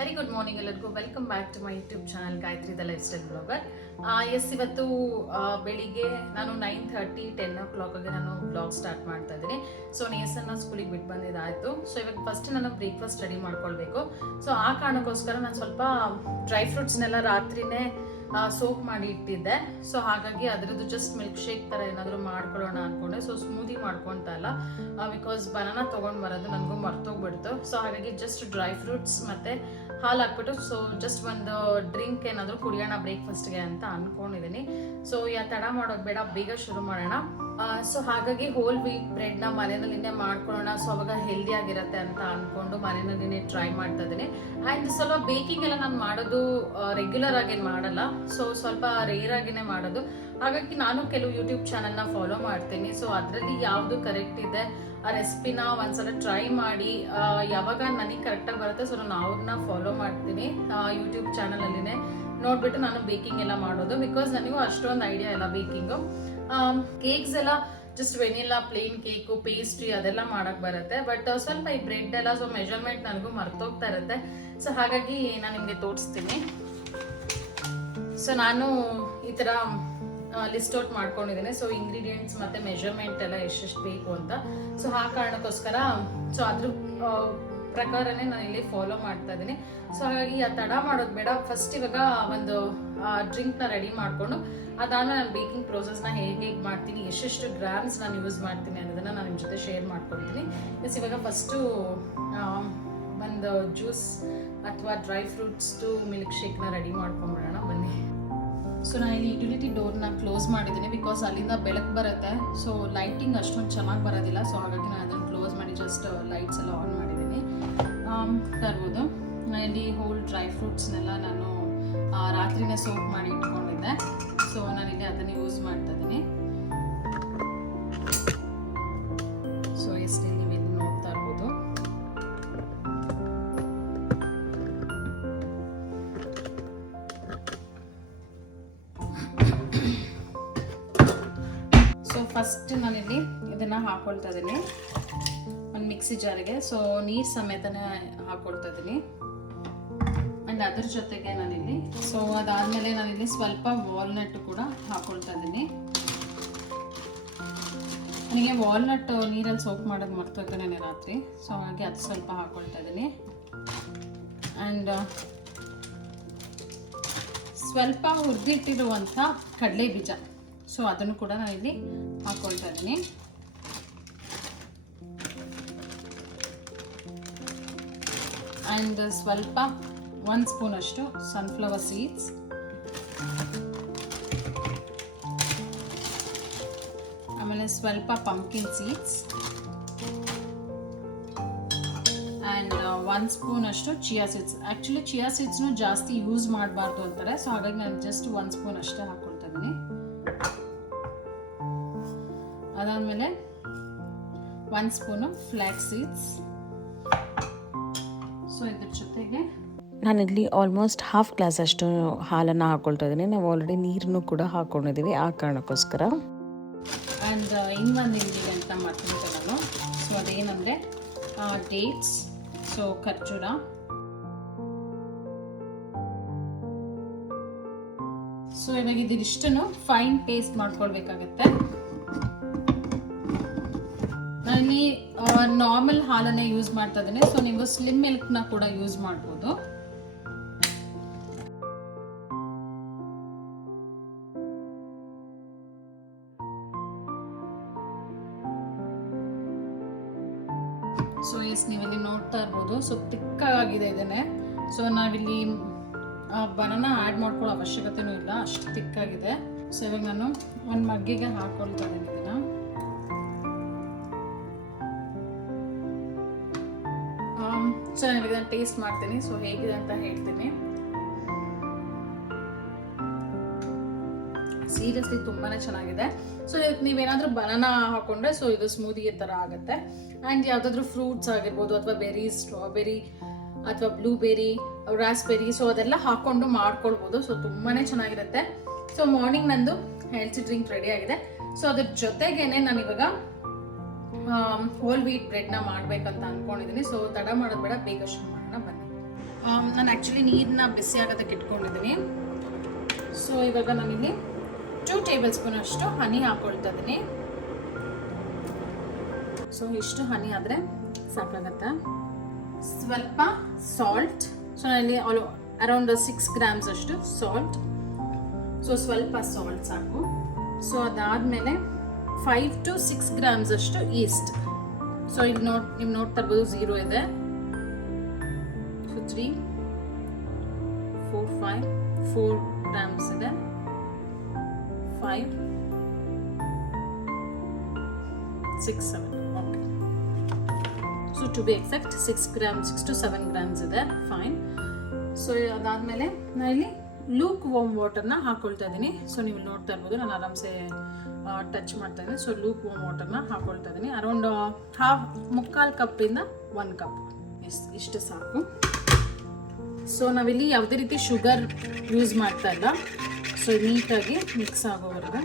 Very good morning ಎಲ್ಲರಿಗೂ. Welcome back to my YouTube channel Gayathri the lifestyle blogger. ಇವತ್ತು ಬೆಳಿಗ್ಗೆ ನಾನು 9:30 10 o'clockಗೆ ನಾನು ಬ್ಲಾಗ್ ಸ್ಟಾರ್ಟ್ ಮಾಡ್ತಾ ಇದ್ದೀನಿ. ಸೊ ನೇಸನ್ನ ಸ್ಕೂಲಿಗೆ ಬಿಟ್ಟು ಬಂದಿದ್ದಾಯಿತು. ಸೊ ಇವಾಗ ಫಸ್ಟ್ ನಾನು ಬ್ರೇಕ್ಫಾಸ್ಟ್ ರೆಡಿ ಮಾಡ್ಕೊಳ್ಬೇಕು. ಸೊ ಆ ಕಾರಣಕ್ಕೋಸ್ಕರ ನಾನು ಸ್ವಲ್ಪ ಡ್ರೈ ಫ್ರೂಟ್ಸ್ನೆಲ್ಲ ರಾತ್ರಿನೇ ಸೋಪ್ ಮಾಡಿ ಇಟ್ಟಿದ್ದೆ. ಸೊ ಹಾಗಾಗಿ ಅದರದ್ದು ಜಸ್ಟ್ ಮಿಲ್ಕ್ ಶೇಕ್ ಥರ ಏನಾದರೂ ಮಾಡ್ಕೊಳ್ಳೋಣ ಅಂದ್ಕೊಂಡೆ. ಸೊ ಸ್ಮೂದಿ ಮಾಡ್ಕೊತಾ ಇಲ್ಲ, ಬಿಕಾಸ್ ಬನಾನಾ ತೊಗೊಂಡು ಬರೋದು ನನಗೂ ಮರ್ತೋಗ್ಬಿಡ್ತು. ಸೊ ಹಾಗಾಗಿ ಜಸ್ಟ್ ಡ್ರೈ ಫ್ರೂಟ್ಸ್ ಮತ್ತು ಹಾಲು ಹಾಕ್ಬಿಟ್ಟು ಸೊ ಜಸ್ಟ್ ಒಂದು ಡ್ರಿಂಕ್ ಏನಾದರೂ ಕುಡಿಯೋಣ ಬ್ರೇಕ್ಫಾಸ್ಟ್ಗೆ ಅಂತ ಅಂದ್ಕೊಂಡಿದ್ದೀನಿ. ಸೊ ತಡ ಮಾಡೋದು ಬೇಡ, ಬೇಗ ಶುರು ಮಾಡೋಣ. ಸೊ ಹಾಗಾಗಿ ಹೋಲ್ ವೀಟ್ ಬ್ರೆಡ್ನ ಮನೆಯಲ್ಲಿನೇ ಮಾಡ್ಕೊಳ್ಳೋಣ. ಸೊ ಅವಾಗ ಹೆಲ್ದಿ ಆಗಿರುತ್ತೆ ಅಂತ ಅಂದ್ಕೊಂಡು ಮನೆಯಲ್ಲಿನೇ ಟ್ರೈ ಮಾಡ್ತಾ ಇದ್ದೀನಿ. ಆ್ಯಂಡ್ ಸ್ವಲ್ಪ ಬೇಕಿಂಗ್ ಎಲ್ಲ ನಾನು ಮಾಡೋದು ರೆಗ್ಯುಲರ್ ಆಗೇನು ಮಾಡಲ್ಲ, ಸೊ ಸ್ವಲ್ಪ ರೇರ್ ಆಗಿನೇ ಮಾಡೋದು. ಹಾಗಾಗಿ ನಾನು ಕೆಲವು ಯೂಟ್ಯೂಬ್ ಚಾನಲ್ನ ಫಾಲೋ ಮಾಡ್ತೀನಿ. ಸೊ ಅದರಲ್ಲಿ ಯಾವುದು ಕರೆಕ್ಟ್ ಇದೆ ಆ ರೆಸಿಪಿನ ಒಂದ್ಸಲ ಟ್ರೈ ಮಾಡಿ ಯಾವಾಗ ನನಗೆ ಕರೆಕ್ಟಾಗಿ ಬರುತ್ತೆ ಸೊ ನಾನು ಅವ್ರನ್ನ ಫಾಲೋ ಮಾಡ್ತೀನಿ. ಯೂಟ್ಯೂಬ್ ಚಾನಲಲ್ಲಿನೇ ನೋಡಿಬಿಟ್ಟು ನಾನು ಬೇಕಿಂಗ್ ಎಲ್ಲ ಮಾಡೋದು, ಬಿಕಾಸ್ ನನಗೂ ಅಷ್ಟೊಂದು ಐಡಿಯಾ ಇಲ್ಲ ಬೇಕಿಂಗು. ಕೇಕ್ಸ್ ಎಲ್ಲ just vanilla, plain cake, pastry ಅದೆಲ್ಲ ಮಾಡೋಕ್ಕೆ ಬರುತ್ತೆ. ಬಟ್ ಸ್ವಲ್ಪ ಈ ಬ್ರೆಡ್ ಎಲ್ಲ ಸೊ ಮೆಜರ್ಮೆಂಟ್ ನನಗೂ ಮರ್ತೋಗ್ತಾ ಇರುತ್ತೆ. ಸೊ ಹಾಗಾಗಿ ನಾನು ನಿಮಗೆ ತೋರಿಸ್ತೀನಿ. ಸೊ ನಾನು ಈ ಥರ ಲಿಸ್ಟ್ ಔಟ್ ಮಾಡ್ಕೊಂಡಿದ್ದೀನಿ. ಸೊ ಇಂಗ್ರೀಡಿಯೆಂಟ್ಸ್ ಮತ್ತು ಮೆಜರ್ಮೆಂಟ್ ಎಲ್ಲ ಎಷ್ಟೆಷ್ಟು ಬೇಕು ಅಂತ. ಸೊ ಆ ಕಾರಣಕ್ಕೋಸ್ಕರ ಸೊ ಅದ್ರ ಪ್ರಕಾರನೇ ನಾನು ಇಲ್ಲಿ ಫಾಲೋ ಮಾಡ್ತಾ ಇದ್ದೀನಿ. ಸೊ ಹಾಗಾಗಿ ತಡ ಮಾಡೋದು ಬೇಡ, ಫಸ್ಟ್ ಇವಾಗ ಒಂದು ಡ್ರಿಂಕ್ನ ರೆಡಿ ಮಾಡಿಕೊಂಡು ಅದಾದಮೇಲೆ ನಾನು ಬೇಕಿಂಗ್ ಪ್ರೋಸೆಸ್ನ ಹೇಗೆ ಮಾಡ್ತೀನಿ, ಎಷ್ಟೆಷ್ಟು ಗ್ರಾಮ್ಸ್ ನಾನು ಯೂಸ್ ಮಾಡ್ತೀನಿ ಅನ್ನೋದನ್ನು ನಾನು ನಿಮ್ಮ ಜೊತೆ ಶೇರ್ ಮಾಡ್ಕೊಳ್ತೀನಿ. ಇವಾಗ ಫಸ್ಟು ಒಂದು ಜ್ಯೂಸ್ ಅಥವಾ ಡ್ರೈ ಫ್ರೂಟ್ಸ್ದು ಮಿಲ್ಕ್ ಶೇಕ್ನ ರೆಡಿ ಮಾಡ್ಕೊಂಡ್ಬಿಡೋಣ ಬನ್ನಿ. ಸೊ ನಾನು ಇಲ್ಲಿ ಯುಟಿಲಿಟಿ ಡೋರ್ನ ಕ್ಲೋಸ್ ಮಾಡಿದ್ದೀನಿ, ಬಿಕಾಸ್ ಅಲ್ಲಿಂದ ಬೆಳಕು ಬರುತ್ತೆ. ಸೊ ಲೈಟಿಂಗ್ ಅಷ್ಟೊಂದು ಚೆನ್ನಾಗಿ ಬರೋದಿಲ್ಲ. ಸೊ ಹಾಗಾಗಿ ನಾನು ಅದನ್ನು ಕ್ಲೋಸ್ ಮಾಡಿ ಜಸ್ಟ್ ಲೈಟ್ಸ್ ಎಲ್ಲ ಆನ್ ಮಾಡಿದ್ದೀನಿ. ತರ್ಬೋದು. ಇಲ್ಲಿ ಹೋಲ್ ಡ್ರೈ ಫ್ರೂಟ್ಸ್ನೆಲ್ಲ ನಾನು ರಾತ್ರಿನೇ ಸೋಪ್ ಮಾಡಿ ಇಟ್ಕೊಂಡಿದ್ದೆ. ಸೊ ನಾನಿಲ್ಲಿ ಅದನ್ನು ಯೂಸ್ ಮಾಡ್ತಾ ಇದ್ದೀನಿ. ಸೊ ಎಷ್ಟು ನೀವು ಇಲ್ಲಿ ನೋಡ್ತಾ ಇರ್ಬೋದು. ಸೊ ಫಸ್ಟ್ ನಾನಿಲ್ಲಿ ಇದನ್ನು ಹಾಕೊಳ್ತಾ ಇದ್ದೀನಿ ಒಂದು ಮಿಕ್ಸಿ ಜಾರಿಗೆ. ಸೊ ನೀರು ಸಮೇತನೇ ಹಾಕೊಳ್ತಾ ಇದ್ದೀನಿ. ಆ್ಯಂಡ್ ಅದ್ರ ಜೊತೆಗೆ ನಾನಿಲ್ಲಿ ಸೊ ಅದಾದಮೇಲೆ ನಾನಿಲ್ಲಿ ಸ್ವಲ್ಪ ವಾಲ್ನಟ್ ಕೂಡ ಹಾಕೊಳ್ತಾ ಇದ್ದೀನಿ. ನನಗೆ ವಾಲ್ನಟ್ ನೀರಲ್ಲಿ ಸೋಪ್ ಮಾಡೋದು ಮರ್ತೋಯ್ತು ನೆನೆ ರಾತ್ರಿ. ಸೊ ಹಾಗೆ ಅದು ಸ್ವಲ್ಪ ಹಾಕೊಳ್ತಾ ಇದ್ದೀನಿ. ಆ್ಯಂಡ್ ಸ್ವಲ್ಪ ಹುರಿದಿಟ್ಟಿರುವಂಥ ಕಡಲೆ ಬೀಜ, ಸೊ ಅದನ್ನು ಕೂಡ ನಾನಿಲ್ಲಿ ಹಾಕೊಳ್ತಾ ಇದ್ದೀನಿ. ಆ್ಯಂಡ್ ಸ್ವಲ್ಪ 1 ಸ್ಪೂನ್ ಅಷ್ಟು ಸನ್ಫ್ಲವರ್ ಸೀಡ್ಸ್, ಆಮೇಲೆ ಸ್ವಲ್ಪ ಪಂಪ್ಕಿನ್ ಸೀಡ್ಸ್, ಆ್ಯಂಡ್ 1 ಸ್ಪೂನ್ ಅಷ್ಟು ಚಿಯಾ ಸೀಡ್ಸ್. ಆ್ಯಕ್ಚುಲಿ ಚಿಯಾ ಸೀಡ್ಸ್ನು ಜಾಸ್ತಿ ಯೂಸ್ ಮಾಡಬಾರ್ದು ಅಂತಾರೆ. ಸೊ ಹಾಗಾಗಿ ನಾನು ಜಸ್ಟ್ 1 ಸ್ಪೂನ್ ಅಷ್ಟೇ ಹಾಕ್ಕೊಳ್ತಾ ಇದ್ದೀನಿ. ಅದಾದಮೇಲೆ 1 ಸ್ಪೂನು ಫ್ಲ್ಯಾಕ್ಸ್ ಸೀಡ್ಸ್. ಸೊ ಇದ್ರ ಜೊತೆಗೆ ನಾನಿಲ್ಲಿ ಆಲ್ಮೋಸ್ಟ್ ಹಾಫ್ ಗ್ಲಾಸ್ ಅಷ್ಟು ಹಾಲನ್ನು ಹಾಕ್ಕೊಳ್ತಾ ಇದ್ದೀನಿ. ನಾವು ಆಲ್ರೆಡಿ ನೀರನ್ನು ಕೂಡ ಹಾಕ್ಕೊಂಡಿದ್ದೀವಿ ಆ ಕಾರಣಕ್ಕೋಸ್ಕರ. ಆ್ಯಂಡ್ ಇನ್ನೊಂದು ಇಂಗ್ರೀಡಿಯೆಂಟ್ನ ಮಾಡ್ತೀನಿ ನಾನು. ಸೊ ಅದೇನಂದರೆ ಡೇಟ್ಸ್, ಸೊ ಖರ್ಜೂರ. ಸೊ ಇವಾಗ ಇದಿಷ್ಟನ್ನು ಫೈನ್ ಪೇಸ್ಟ್ ಮಾಡ್ಕೊಳ್ಬೇಕಾಗತ್ತೆ. ನಾನಿಲ್ಲಿ ನಾರ್ಮಲ್ ಹಾಲನ್ನೇ ಯೂಸ್ ಮಾಡ್ತಾ ಇದ್ದೀನಿ. ಸೊ ನೀವು ಸ್ಲಿಮ್ ಮಿಲ್ಕ್ನ ಕೂಡ ಯೂಸ್ ಮಾಡ್ಬೋದು. ಸೊ ನೀವಿಲ್ಲಿ ನೋಡ್ತಾ ಇರ್ಬೋದು. ಸೊ ತಿಕ್ಕಾಗಿದೆ ಇದನ್ನೇ. ಸೊ ನಾವಿಲ್ಲಿ ಬನಾನಾ ಆ್ಯಡ್ ಮಾಡ್ಕೊಳ್ಳೋ ಅವಶ್ಯಕತೆನೂ ಇಲ್ಲ, ಅಷ್ಟು ತಿಕ್ಕಾಗಿದೆ. ಸೊ ಇವಾಗ ನಾನು ಒಂದು ಮಗ್ಗಿಗೆ ಹಾಕೊಳ್ತಾ ಇದ್ದೀನಿ ಇದನ್ನು. ಸೊ ನಾನು ಇದನ್ನು ಟೇಸ್ಟ್ ಮಾಡ್ತೀನಿ. ಸೊ ಹೇಗಿದೆ ಅಂತ ಹೇಳ್ತೀನಿ. ಸೀರಿಯಸ್ಲಿ ತುಂಬಾ ಚೆನ್ನಾಗಿದೆ. ಸೊ ನೀವೇನಾದರೂ ಬನಾನಾ ಹಾಕೊಂಡ್ರೆ ಸೊ ಇದು ಸ್ಮೂದಿ ಥರ ಆಗುತ್ತೆ. ಆ್ಯಂಡ್ ಯಾವುದಾದ್ರೂ ಫ್ರೂಟ್ಸ್ ಆಗಿರ್ಬೋದು ಅಥವಾ ಬೆರಿ, ಸ್ಟ್ರಾಬೆರಿ ಅಥವಾ ಬ್ಲೂಬೆರಿ, ರಾಸ್ಬೆರಿ, ಸೊ ಅದೆಲ್ಲ ಹಾಕ್ಕೊಂಡು ಮಾಡ್ಕೊಳ್ಬೋದು. ಸೊ ತುಂಬಾ ಚೆನ್ನಾಗಿರುತ್ತೆ. ಸೊ ಮಾರ್ನಿಂಗ್ ನಂದು ಹೆಲ್ತಿ ಡ್ರಿಂಕ್ ರೆಡಿ ಆಗಿದೆ. ಸೊ ಅದ್ರ ಜೊತೆಗೇನೆ ನಾನಿವಾಗ ಹೋಲ್ ವೀಟ್ ಬ್ರೆಡ್ನ ಮಾಡ್ಬೇಕಂತ ಅಂದ್ಕೊಂಡಿದ್ದೀನಿ. ಸೊ ತಡ ಮಾಡೋದು ಬೇಡ, ಬೇಗ ಶುರು ಮಾಡೋಣ ಬನ್ನಿ. ನಾನು ಆ್ಯಕ್ಚುಲಿ ನೀರನ್ನ ಬಿಸಿ ಆಗೋದಕ್ಕೆ ಇಟ್ಕೊಂಡಿದ್ದೀನಿ. ಸೊ ಇವಾಗ ನಾನಿಲ್ಲಿ 2 ಟೇಬಲ್ ಸ್ಪೂನ್ ಅಷ್ಟು ಹನಿ ಹಾಕ್ಕೊಳ್ತಾ ಇದ್ದೀನಿ. ಸೊ ಇಷ್ಟು ಹನಿ ಆದರೆ ಸಾಕಾಗತ್ತೆ. ಸ್ವಲ್ಪ ಸಾಲ್ಟ್. ಸೊ ನಾನಿಲ್ಲಿ ಅರೌಂಡ್ 6 ಗ್ರಾಮ್ಸ್ ಅಷ್ಟು ಸಾಲ್ಟ್. ಸೊ ಸ್ವಲ್ಪ ಸಾಲ್ಟ್ ಸಾಕು. ಸೊ ಅದಾದಮೇಲೆ 5 to 6 ಗ್ರಾಮ್ಸ್ ಅಷ್ಟು ಈಸ್ಟ್. ಸೊ ಇಲ್ಲಿ ನೀವು ನೋಡ್ತಾ ಇರ್ಬೋದು 0 ಇದೆ. ಸೊ 3, 4, 5, 4 ಗ್ರಾಮ್ಸ್ ಇದೆ. 5, 6, 7. Okay. So to be exact 6 to 7 grams ಇದೆ. ಫೈನ್. ಸೊ ಅದಾದಮೇಲೆ ನಾನು ಇಲ್ಲಿ ಲೂಕ್ ವಾರ್ಮ್ ವಾಟರ್ನ ಹಾಕೊಳ್ತಾ ಇದ್ದೀನಿ. ಸೊ ನೀವು ನೋಡ್ತಾ ಇರ್ಬೋದು, ನಾನು ಆರಾಮ್ಸೆ ಟಚ್ ಮಾಡ್ತಾ ಇದ್ದೀನಿ. ಸೊ ಲೂಕ್ ವಾರ್ಮ್ ವಾಟರ್ನ ಹಾಕೊಳ್ತಾ ಇದ್ದೀನಿ. ಅರೌಂಡ್ ಮುಕ್ಕಾಲು ಕಪ್ಪಿಂದ 1 ಕಪ್ ಇಷ್ಟು ಸಾಕು. ಸೊ ನಾವಿಲ್ಲಿ ಯಾವುದೇ ರೀತಿ ಶುಗರ್ ಯೂಸ್ ಮಾಡ್ತಾ ಇಲ್ಲ. ಸೊ ನೀಟಾಗಿ ಮಿಕ್ಸ್ ಆಗೋವರೆಗೆ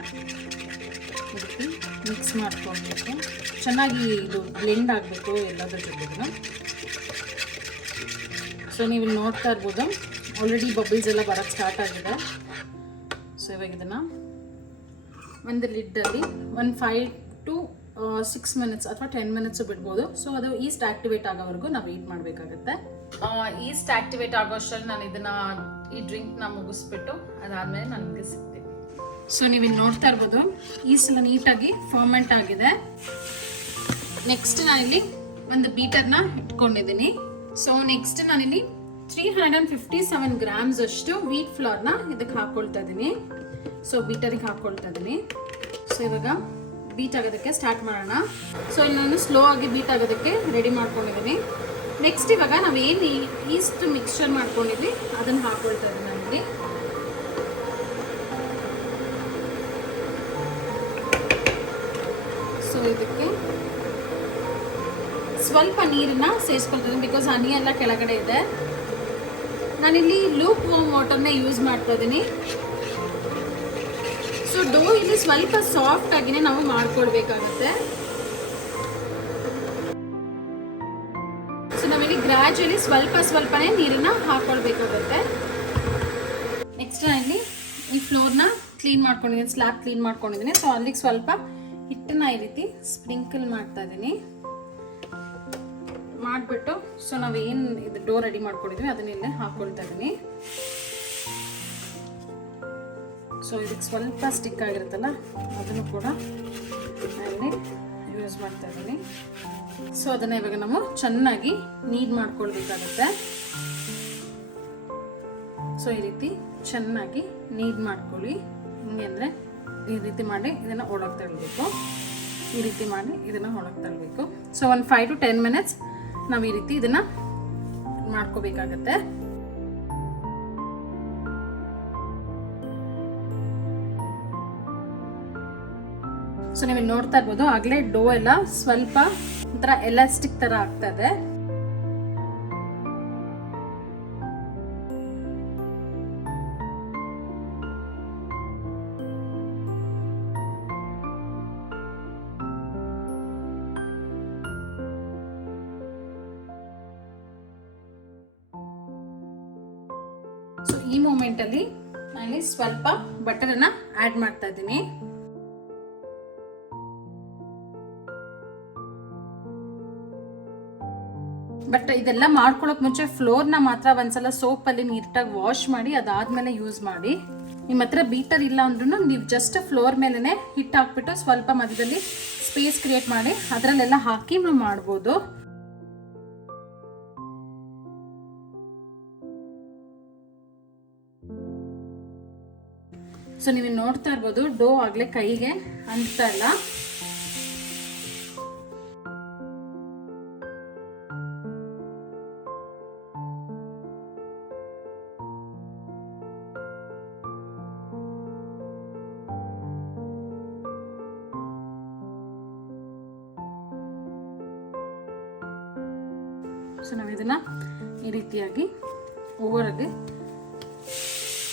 ಇದಕ್ಕೆ ಮಿಕ್ಸ್ ಮಾಡ್ಕೊಳ್ಬೇಕು. ಚೆನ್ನಾಗಿ ಇದು ಬ್ಲೆಂಡ್ ಆಗಬೇಕು ಎಲ್ಲದರ ಜೊತೆಗೂ. ಸೊ ನೀವು ನೋಡ್ತಾ ಇರ್ಬೋದು, ಆಲ್ರೆಡಿ ಬಬಲ್ಸ್ ಎಲ್ಲ ಬರೋಕ್ಕೆ ಸ್ಟಾರ್ಟ್ ಆಗಿದೆ. ಸೊ ಇವಾಗ ಇದನ್ನು ಒಂದು ಲಿಡ್ಡಲ್ಲಿ 5 to 6 ಮಿನಿಟ್ಸ್ ಅಥವಾ 10 ಮಿನಿಟ್ಸು ಬಿಡ್ಬೋದು. ಸೊ ಅದು ಈಸ್ಟ್ ಆಕ್ಟಿವೇಟ್ ಆಗೋವರೆಗೂ ನಾವು ವೆಯ್ಟ್ ಮಾಡಬೇಕಾಗತ್ತೆ. ಈಸ್ಟ್ ಆಕ್ಟಿವೇಟ್ ಆಗೋಷ್ಟರಲ್ಲಿ ನಾನು ಈ ಡ್ರಿಂಕ್ನ ಮುಗಿಸ್ಬಿಟ್ಟು ಅದಾದಮೇಲೆ ನನಗೆ ಸಿಗ್ತೀನಿ. ಸೊ ನೀವು ಇಲ್ಲಿ ನೋಡ್ತಾ ಇರ್ಬೋದು, ಈಸ್ಟ್ ಎಲ್ಲ ನೀಟಾಗಿ ಫರ್ಮೆಂಟ್ ಆಗಿದೆ. ನೆಕ್ಸ್ಟ್ ನಾನಿಲ್ಲಿ ಒಂದು ಬೀಟರ್ನ ಇಟ್ಕೊಂಡಿದ್ದೀನಿ. ಸೊ ನೆಕ್ಸ್ಟ್ ನಾನಿಲ್ಲಿ 357 ಗ್ರಾಮ್ಸ್ ಅಷ್ಟು ವೀಟ್ ಫ್ಲೋರ್ನ ಇದಕ್ಕೆ ಹಾಕ್ಕೊಳ್ತಾ ಇದ್ದೀನಿ. ಸೊ ಬೀಟರಿಗೆ ಹಾಕ್ಕೊಳ್ತಾ ಇದ್ದೀನಿ. ಸೊ ಇವಾಗ ಬೀಟ್ ಆಗೋದಕ್ಕೆ ಸ್ಟಾರ್ಟ್ ಮಾಡೋಣ. ಸೊ ಇಲ್ಲಿ ನಾನು ಸ್ಲೋ ಆಗಿ ಬೀಟ್ ಆಗೋದಕ್ಕೆ ರೆಡಿ ಮಾಡ್ಕೊಂಡಿದ್ದೀನಿ. ನೆಕ್ಸ್ಟ್ ಇವಾಗ ನಾವೇನು ಈಸ್ಟ್ ಮಿಕ್ಸ್ಚರ್ ಮಾಡ್ಕೊಂಡಿದ್ವಿ ಅದನ್ನು ಹಾಕ್ಕೊಳ್ತಾ ಇದ್ದೀನಿ ನಾನಿಲ್ಲಿ. ಸೊ ಇದಕ್ಕೆ ಸ್ವಲ್ಪ ನೀರನ್ನ ಸೇರಿಸ್ಕೊಳ್ತೀನಿ, ಬಿಕಾಸ್ ಹನಿ ಎಲ್ಲ ಕೆಳಗಡೆ ಇದೆ. ನಾನಿಲ್ಲಿ ಲೂಕ್ ವಾರ್ಮ್ ವಾಟರ್ನ ಯೂಸ್ ಮಾಡ್ತಾ ಇದ್ದೀನಿ. ಸೊ ಡೋ ಇಲ್ಲಿ ಸ್ವಲ್ಪ ಸಾಫ್ಟ್ ಆಗಿನೇ ನಾವು ಮಾಡ್ಕೊಳ್ಬೇಕಾಗತ್ತೆ. ಸೊ ನಾವಿಲ್ಲಿ ಗ್ರಾಜುಯಲಿ ಸ್ವಲ್ಪನೇ ನೀರನ್ನ ಹಾಕೊಳ್ಬೇಕಾಗತ್ತೆ. ನೆಕ್ಸ್ಟ್ ನಾನಿಲ್ಲಿ ಈ ಫ್ಲೋರ್ನ ಕ್ಲೀನ್ ಮಾಡ್ಕೊಂಡಿದ್ದೀನಿ, ಸ್ಲ್ಯಾಬ್ ಕ್ಲೀನ್ ಮಾಡ್ಕೊಂಡಿದ್ದೀನಿ. ಸೊ ಅಲ್ಲಿಗೆ ಸ್ವಲ್ಪ ಹಿಟ್ಟನ್ನ ಈ ರೀತಿ ಸ್ಪ್ರಿಂಕಲ್ ಮಾಡ್ತಾ ಇದ್ದೀನಿ. ಮಾಡಿಬಿಟ್ಟು ಸೊ ನಾವೇನು ಇದು ಡೋ ರೆಡಿ ಮಾಡ್ಕೊಂಡಿದ್ವಿ ಅದನ್ನೆಲ್ಲ ಹಾಕ್ಕೊಳ್ತಾ ಇದ್ದೀನಿ. ಸೊ ಇದಕ್ಕೆ ಸ್ವಲ್ಪ ಸ್ಟಿಕ್ ಆಗಿರುತ್ತಲ್ಲ ಅದನ್ನು ಕೂಡ ಅಲ್ಲಿ ಯೂಸ್ ಮಾಡ್ತಾ ಇದ್ದೀನಿ. ಸೊ ಅದನ್ನು ಇವಾಗ ನಾವು ಚೆನ್ನಾಗಿ ನೀಡ್ ಮಾಡ್ಕೊಳ್ಬೇಕಾಗುತ್ತೆ. ಸೊ ಈ ರೀತಿ ಚೆನ್ನಾಗಿ ನೀಡ್ ಮಾಡ್ಕೊಳ್ಳಿ. ಹಿಂಗೆ ಅಂದರೆ ಈ ರೀತಿ ಮಾಡಿ ಇದನ್ನು ಒಳಗೆ ತಳ್ಳಬೇಕು. ಈ ರೀತಿ ಮಾಡಿ ಇದನ್ನು ಒಳಗೆ ತಳ್ಳಬೇಕು. ಸೊ ಒಂದು 5 to 10 ಮಿನಿಟ್ಸ್ ನಾವು ಈ ರೀತಿ ಇದನ್ನು ಮಾಡ್ಕೋಬೇಕಾಗತ್ತೆ. ಸೊ ನೀವು ನೋಡ್ತಾ ಇರ್ಬೋದು, ಆಗಲೇ ಡೋ ಎಲ್ಲ ಸ್ವಲ್ಪ ಒಂಥರ ಎಲಾಸ್ಟಿಕ್ ಥರ ಆಗ್ತಾ ಇದೆ. ಸೊ ಈ ಮೂಮೆಂಟಲ್ಲಿ ನಾನು ಸ್ವಲ್ಪ ಬಟರನ್ನು ಆ್ಯಡ್ ಮಾಡ್ತಾ ಇದ್ದೀನಿ. ಬಟ್ ಇದೆಲ್ಲ ಮಾಡ್ಕೊಳ್ಳೋಕೆ ಮುಂಚೆ ಫ್ಲೋರ್ನ ಮಾತ್ರ ಒಂದ್ಸಲ ಸೋಪಲ್ಲಿ ನೀಟಾಗಿ ವಾಶ್ ಮಾಡಿ ಅದಾದ್ಮೇಲೆ ಯೂಸ್ ಮಾಡಿ. ನಿಮ್ಮ ಹತ್ರ ಬೀಟರ್ ಇಲ್ಲ ಅಂದ್ರೂ ನೀವು ಜಸ್ಟ್ ಫ್ಲೋರ್ ಮೇಲೇ ಹಿಟ್ಟು ಹಾಕ್ಬಿಟ್ಟು ಸ್ವಲ್ಪ ಮಧ್ಯದಲ್ಲಿ ಸ್ಪೇಸ್ ಕ್ರಿಯೇಟ್ ಮಾಡಿ ಅದರಲ್ಲೆಲ್ಲ ಹಾಕಿ ನೀವು ಮಾಡ್ಬೋದು. ಸೊ ನೀವು ನೋಡ್ತಾ ಇರ್ಬೋದು, ಡೋ ಆಗಲೇ ಕೈಗೆ ಅಂಟ್ತಾ ಇಲ್ಲ. ಸೊ ನಾವು ಇದನ್ನ ಈ ರೀತಿಯಾಗಿ ಓವರ್ಗೆ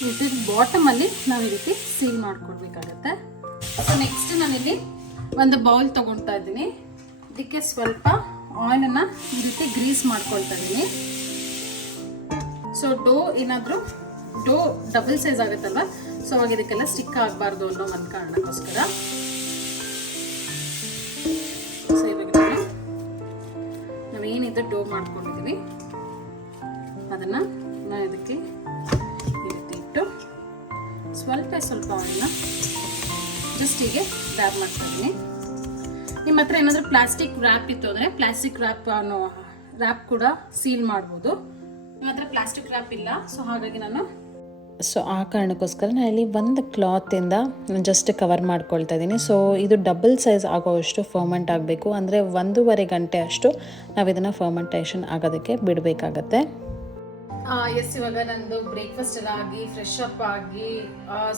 ಇದ್ರ ಬಾಟಮಲ್ಲಿ ನಾವು ಈ ರೀತಿ ಸೀಲ್ ಮಾಡ್ಕೊಡ್ಬೇಕಾಗತ್ತೆ. ಸೊ ನೆಕ್ಸ್ಟ್ ನಾನಿಲ್ಲಿ ಒಂದು ಬೌಲ್ ತಗೊಳ್ತಾ ಇದ್ದೀನಿ. ಇದಕ್ಕೆ ಸ್ವಲ್ಪ ಆಯಿಲನ್ನು ಈ ರೀತಿ ಗ್ರೀಸ್ ಮಾಡ್ಕೊಳ್ತಾ ಇದ್ದೀನಿ. ಸೊ ಏನಾದರೂ ಡೋ ಡಬಲ್ ಸೈಜ್ ಆಗುತ್ತಲ್ವ, ಸೊ ಅವಾಗ ಇದಕ್ಕೆಲ್ಲ ಸ್ಟಿಕ್ ಆಗಬಾರ್ದು ಅನ್ನೋ ಒಂದು ಕಾರಣಕ್ಕೋಸ್ಕರ. ಸೊ ಇವಾಗ ನಾವೇನಿದೆ ಡೋ ಮಾಡ್ಕೊಂಡಿದ್ದೀವಿ ಅದನ್ನು ನಾನು ಇದಕ್ಕೆ ಈ ರೀತಿ ಇಟ್ಟು ಸ್ವಲ್ಪ ಆಯಿಲ್ನ ಜಸ್ಟ್ ಹೀಗೆ ಡ್ಯಾಬ್ ಮಾಡ್ತಾ ಇದ್ದೀನಿ. ನಿಮ್ಮ ಹತ್ರ ಏನಾದರೂ ಪ್ಲಾಸ್ಟಿಕ್ ರ್ಯಾಪ್ ಇತ್ತು ಅಂದರೆ ಪ್ಲಾಸ್ಟಿಕ್ ರ್ಯಾಪ್ ಕೂಡ ಸೀಲ್ ಮಾಡ್ಬೋದು. ನಿಮ್ಮ ಹತ್ರ ಪ್ಲಾಸ್ಟಿಕ್ ರ್ಯಾಪ್ ಇಲ್ಲ, ಸೊ ಹಾಗಾಗಿ ನಾನು ಆ ಕಾರಣಕ್ಕೋಸ್ಕರ ನಾನು ಇಲ್ಲಿ ಒಂದು ಕ್ಲಾತಿಂದ ಜಸ್ಟ್ ಕವರ್ ಮಾಡ್ಕೊಳ್ತಾ ಇದ್ದೀನಿ. ಸೊ ಇದು ಡಬಲ್ ಸೈಜ್ ಆಗೋವಷ್ಟು ಫರ್ಮೆಂಟ್ ಆಗಬೇಕು, ಅಂದರೆ 1.5 ಗಂಟೆ ಅಷ್ಟು ನಾವು ಇದನ್ನು ಫರ್ಮೆಂಟೇಷನ್ ಆಗೋದಕ್ಕೆ ಬಿಡಬೇಕಾಗತ್ತೆ. ಎಸ್, ಇವಾಗ ನಂದು ಬ್ರೇಕ್ಫಾಸ್ಟ್ ಎಲ್ಲ ಆಗಿ ಫ್ರೆಶ್ ಅಪ್ ಆಗಿ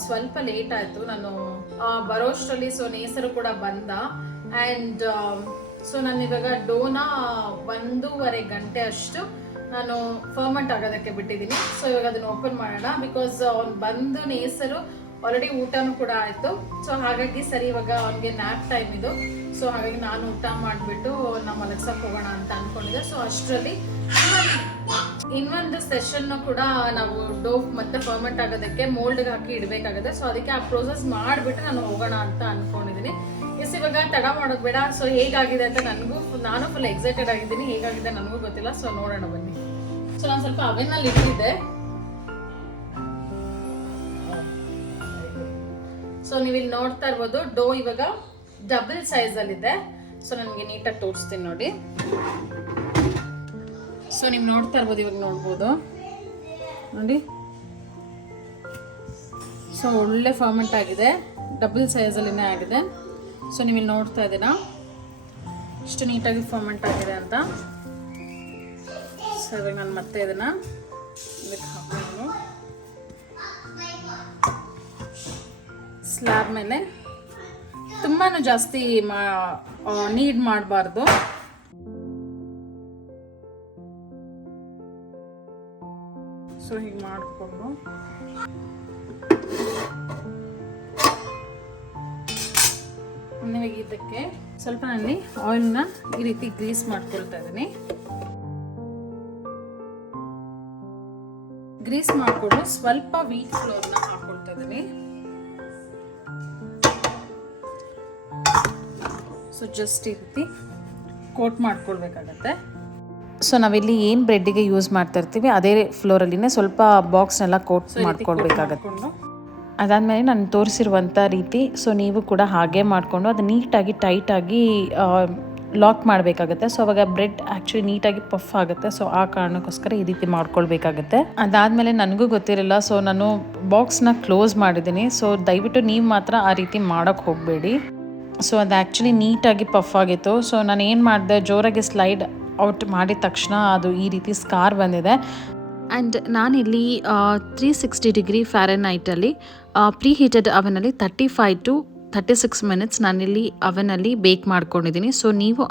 ಸ್ವಲ್ಪ ಲೇಟ್ ಆಯಿತು ನಾನು ಬರೋಷ್ಟರಲ್ಲಿ. ಸೊ ನೇಸರು ಕೂಡ ಬಂದ ಆ್ಯಂಡ್ ಸೊ ನಾನು ಇವಾಗ ಡೋನ 1.5 ಗಂಟೆ ಅಷ್ಟು ನಾನು ಫರ್ಮೆಂಟ್ ಆಗೋದಕ್ಕೆ ಬಿಟ್ಟಿದ್ದೀನಿ. ಸೊ ಇವಾಗ ಅದನ್ನು ಓಪನ್ ಮಾಡೋಣ, ಬಿಕಾಸ್ ಅವ್ನು ಬಂದು ನೇಸರು ಆಲ್ರೆಡಿ ಊಟನೂ ಕೂಡ ಆಯಿತು. ಸೊ ಹಾಗಾಗಿ ಸರಿ ಇವಾಗ ಅವ್ನಿಗೆ ನ್ಯಾಪ್ ಟೈಮ್ ಇದು. ಸೊ ಹಾಗಾಗಿ ನಾನು ಊಟ ಮಾಡಿಬಿಟ್ಟು ನಾವು ಮಲಗ್ಸಕ್ಕೆ ಹೋಗೋಣ ಅಂತ ಅಂದ್ಕೊಂಡಿದ್ದೆ. ಸೊ ಅಷ್ಟರಲ್ಲಿ ಇನ್ನೊಂದು ಸೆಷನ್ನು ಕೂಡ ನಾವು ಡೋ ಮತ್ತೆ ಫರ್ಮೆಂಟ್ ಆಗೋದಕ್ಕೆ ಮೋಲ್ಡ್ಗೆ ಹಾಕಿ ಇಡಬೇಕಾಗುತ್ತೆ. ಸೊ ಅದಕ್ಕೆ ಆ ಪ್ರೋಸೆಸ್ ಮಾಡಿಬಿಟ್ಟು ನಾನು ಹೋಗೋಣ ಅಂತ ಅಂದ್ಕೊಂಡಿದ್ದೀನಿ. ಎಸ್, ಇವಾಗ ತಡ ಮಾಡೋದು ಬೇಡ. ಸೊ ಹೇಗಾಗಿದೆ ಅಂತ ನಾನು ಫುಲ್ ಎಕ್ಸೈಟೆಡ್ ಆಗಿದ್ದೀನಿ. ಹೇಗಾಗಿದೆ ನನಗೂ ಗೊತ್ತಿಲ್ಲ. ಸೊ ನೋಡೋಣ ಬನ್ನಿ. ಸೊ ನಾನು ಸ್ವಲ್ಪ ಅವೆನಲ್ಲಿ ಇಟ್ಟಿದ್ದೆ. ಸೊ ನೀವು ಇಲ್ಲಿ ನೋಡ್ತಾ ಇರ್ಬೋದು ಡೋ ಇವಾಗ ಡಬಲ್ ಸೈಜಲ್ಲಿದೆ. ಸೊ ನನಗೆ ನೀಟಾಗಿ ತೋರಿಸ್ತೀನಿ ನೋಡಿ. ಸೊ ನೀವು ನೋಡ್ತಾ ಇರ್ಬೋದು, ಇವಾಗ ನೋಡ್ಬೋದು ನೋಡಿ. ಸೊ ಒಳ್ಳೆ ಫರ್ಮೆಂಟ್ ಆಗಿದೆ, ಡಬಲ್ ಸೈಜಲ್ಲಿನೇ ಆಗಿದೆ. ಸೊ ನೀವು ಇಲ್ಲಿ ನೋಡ್ತಾ ಇದ್ದೀರಾ ಇಷ್ಟು ನೀಟಾಗಿ ಫರ್ಮೆಂಟ್ ಆಗಿದೆ ಅಂತ. ಸೊ ಇವಾಗ ನಾನು ಮತ್ತೆ ಇದನ್ನು ಇದಕ್ಕೆ ಹಾಕೊಂಡು ಸ್ಲ್ಯಾಬ್ ಮೇಲೆ ತುಂಬಾ ಜಾಸ್ತಿ ನೀಡ್ ಮಾಡಬಾರ್ದು. ಸೊ ಹೀಗೆ ಮಾಡಿಕೊಂಡು ನಿಮಗೆ ಇದಕ್ಕೆ ಸ್ವಲ್ಪ ನಾನು ಆಯಿಲ್ನ ಈ ರೀತಿ ಗ್ರೀಸ್ ಮಾಡ್ಕೊಳ್ತಾ ಇದ್ದೀನಿ. ಗ್ರೀಸ್ ಮಾಡಿಕೊಂಡು ಸ್ವಲ್ಪ ವೀಟ್ ಫ್ಲೋರ್ನ ಹಾಕೊಳ್ತಾ ಇದ್ದೀನಿ. ಸೊ ಜಸ್ಟ್ ಈ ರೀತಿ ಕೋಟ್ ಮಾಡ್ಕೊಳ್ಬೇಕಾಗತ್ತೆ. ಸೊ ನಾವಿಲ್ಲಿ ಏನು ಬ್ರೆಡ್ಡಿಗೆ ಯೂಸ್ ಮಾಡ್ತಾ ಇರ್ತೀವಿ ಅದೇ ಫ್ಲೋರಲ್ಲಿನೇ ಸ್ವಲ್ಪ ಬಾಕ್ಸ್ನೆಲ್ಲ ಕೋಟ್ ಮಾಡ್ಕೊಳ್ಬೇಕಾಗತ್ತೆ. ಅದಾದಮೇಲೆ ನಾನು ತೋರಿಸಿರುವಂಥ ರೀತಿ ಸೊ ನೀವು ಕೂಡ ಹಾಗೆ ಮಾಡಿಕೊಂಡು ಅದು ನೀಟಾಗಿ ಟೈಟಾಗಿ ಲಾಕ್ ಮಾಡಬೇಕಾಗುತ್ತೆ. ಸೊ ಅವಾಗ ಬ್ರೆಡ್ ಆ್ಯಕ್ಚುಲಿ ನೀಟಾಗಿ ಪಫ್ ಆಗುತ್ತೆ. ಸೊ ಆ ಕಾರಣಕ್ಕೋಸ್ಕರ ಈ ರೀತಿ ಮಾಡ್ಕೊಳ್ಬೇಕಾಗತ್ತೆ. ಅದಾದಮೇಲೆ ನನಗೂ ಗೊತ್ತಿರಲಿಲ್ಲ. ಸೊ ನಾನು ಬಾಕ್ಸ್ನ ಕ್ಲೋಸ್ ಮಾಡಿದ್ದೀನಿ. ಸೊ ದಯವಿಟ್ಟು ನೀವು ಮಾತ್ರ ಆ ರೀತಿ ಮಾಡೋಕ್ಕೆ ಹೋಗಬೇಡಿ. ಸೊ ಅದು ಆ್ಯಕ್ಚುಲಿ ನೀಟಾಗಿ ಪಫ್ ಆಗಿತ್ತು. ಸೊ ನಾನು ಏನು ಮಾಡಿದೆ, ಜೋರಾಗಿ ಸ್ಲೈಡ್ ಔಟ್ ಮಾಡಿದ ತಕ್ಷಣ ಅದು ಈ ರೀತಿ ಸ್ಕಾರ್ ಬಂದಿದೆ. ಆ್ಯಂಡ್ ನಾನಿಲ್ಲಿ 360 ಡಿಗ್ರಿ ಫ್ಯಾರನ್ಹೈಟಲ್ಲಿ ಪ್ರೀ ಹೀಟೆಡ್ ಅವನಲ್ಲಿ 35 to 36 ಮಿನಿಟ್ಸ್ ನಾನಿಲ್ಲಿ ಅವನಲ್ಲಿ ಬೇಕ್ ಮಾಡ್ಕೊಂಡಿದ್ದೀನಿ. ಸೊ ನೀವು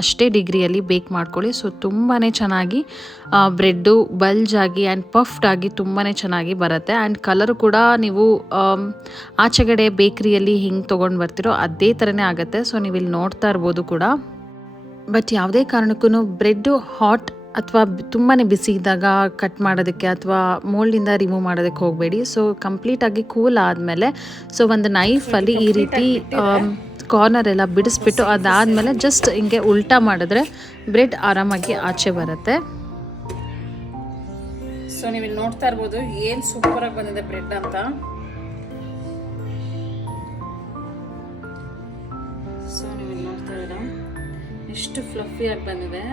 ಅಷ್ಟೇ ಡಿಗ್ರಿಯಲ್ಲಿ ಬೇಕ್ ಮಾಡ್ಕೊಳ್ಳಿ. ಸೊ ತುಂಬಾ ಚೆನ್ನಾಗಿ ಬ್ರೆಡ್ಡು ಬಲ್ಜ್ ಆಗಿ ಆ್ಯಂಡ್ ಪಫ್ಡ್ ಆಗಿ ತುಂಬಾ ಚೆನ್ನಾಗಿ ಬರುತ್ತೆ. ಆ್ಯಂಡ್ ಕಲರು ಕೂಡ ನೀವು ಆಚೆಗಡೆ ಬೇಕ್ರಿಯಲ್ಲಿ ಹಿಂಗೆ ತೊಗೊಂಡು ಬರ್ತಿರೋ ಅದೇ ಥರನೇ ಆಗುತ್ತೆ. ಸೊ ನೀವು ಇಲ್ಲಿ ನೋಡ್ತಾ ಇರ್ಬೋದು ಕೂಡ. ಬಟ್ ಯಾವುದೇ ಕಾರಣಕ್ಕೂ ಬ್ರೆಡ್ಡು ಹಾಟ್ ಅಥವಾ ತುಂಬಾ ಬಿಸಿ ಇದ್ದಾಗ ಕಟ್ ಮಾಡೋದಕ್ಕೆ ಅಥವಾ ಮೋಲ್ಡಿಂದ ರಿಮೂವ್ ಮಾಡೋದಕ್ಕೆ ಹೋಗಬೇಡಿ. ಸೊ ಕಂಪ್ಲೀಟಾಗಿ ಕೂಲ್ ಆದಮೇಲೆ ಸೊ ಒಂದು ನೈಫಲ್ಲಿ ಈ ರೀತಿ ಕಾರ್ನರ್ ಎಲ್ಲ ಬಿಡಿಸ್ಬಿಟ್ಟು ಅದಾದಮೇಲೆ ಜಸ್ಟ್ ಹಿಂಗೆ ಉಲ್ಟಾ ಮಾಡಿದ್ರೆ ಬ್ರೆಡ್ ಆರಾಮಾಗಿ ಆಚೆ ಬರುತ್ತೆ. ಸೊ ನೀವು ಇಲ್ಲಿ ನೋಡ್ತಾ ಇರ್ಬೋದು ಏನು ಸೂಪರಾಗಿ ಬಂದಿದೆ ಬ್ರೆಡ್ ಅಂತ. ಸೊ ನೀವು ಇಲ್ಲಿ ನೋಡ್ತಾ ಇದ್ದೀರಾ ಎಷ್ಟು ಫ್ಲಫಿಯಾಗಿ ಬಂದಿದೆ.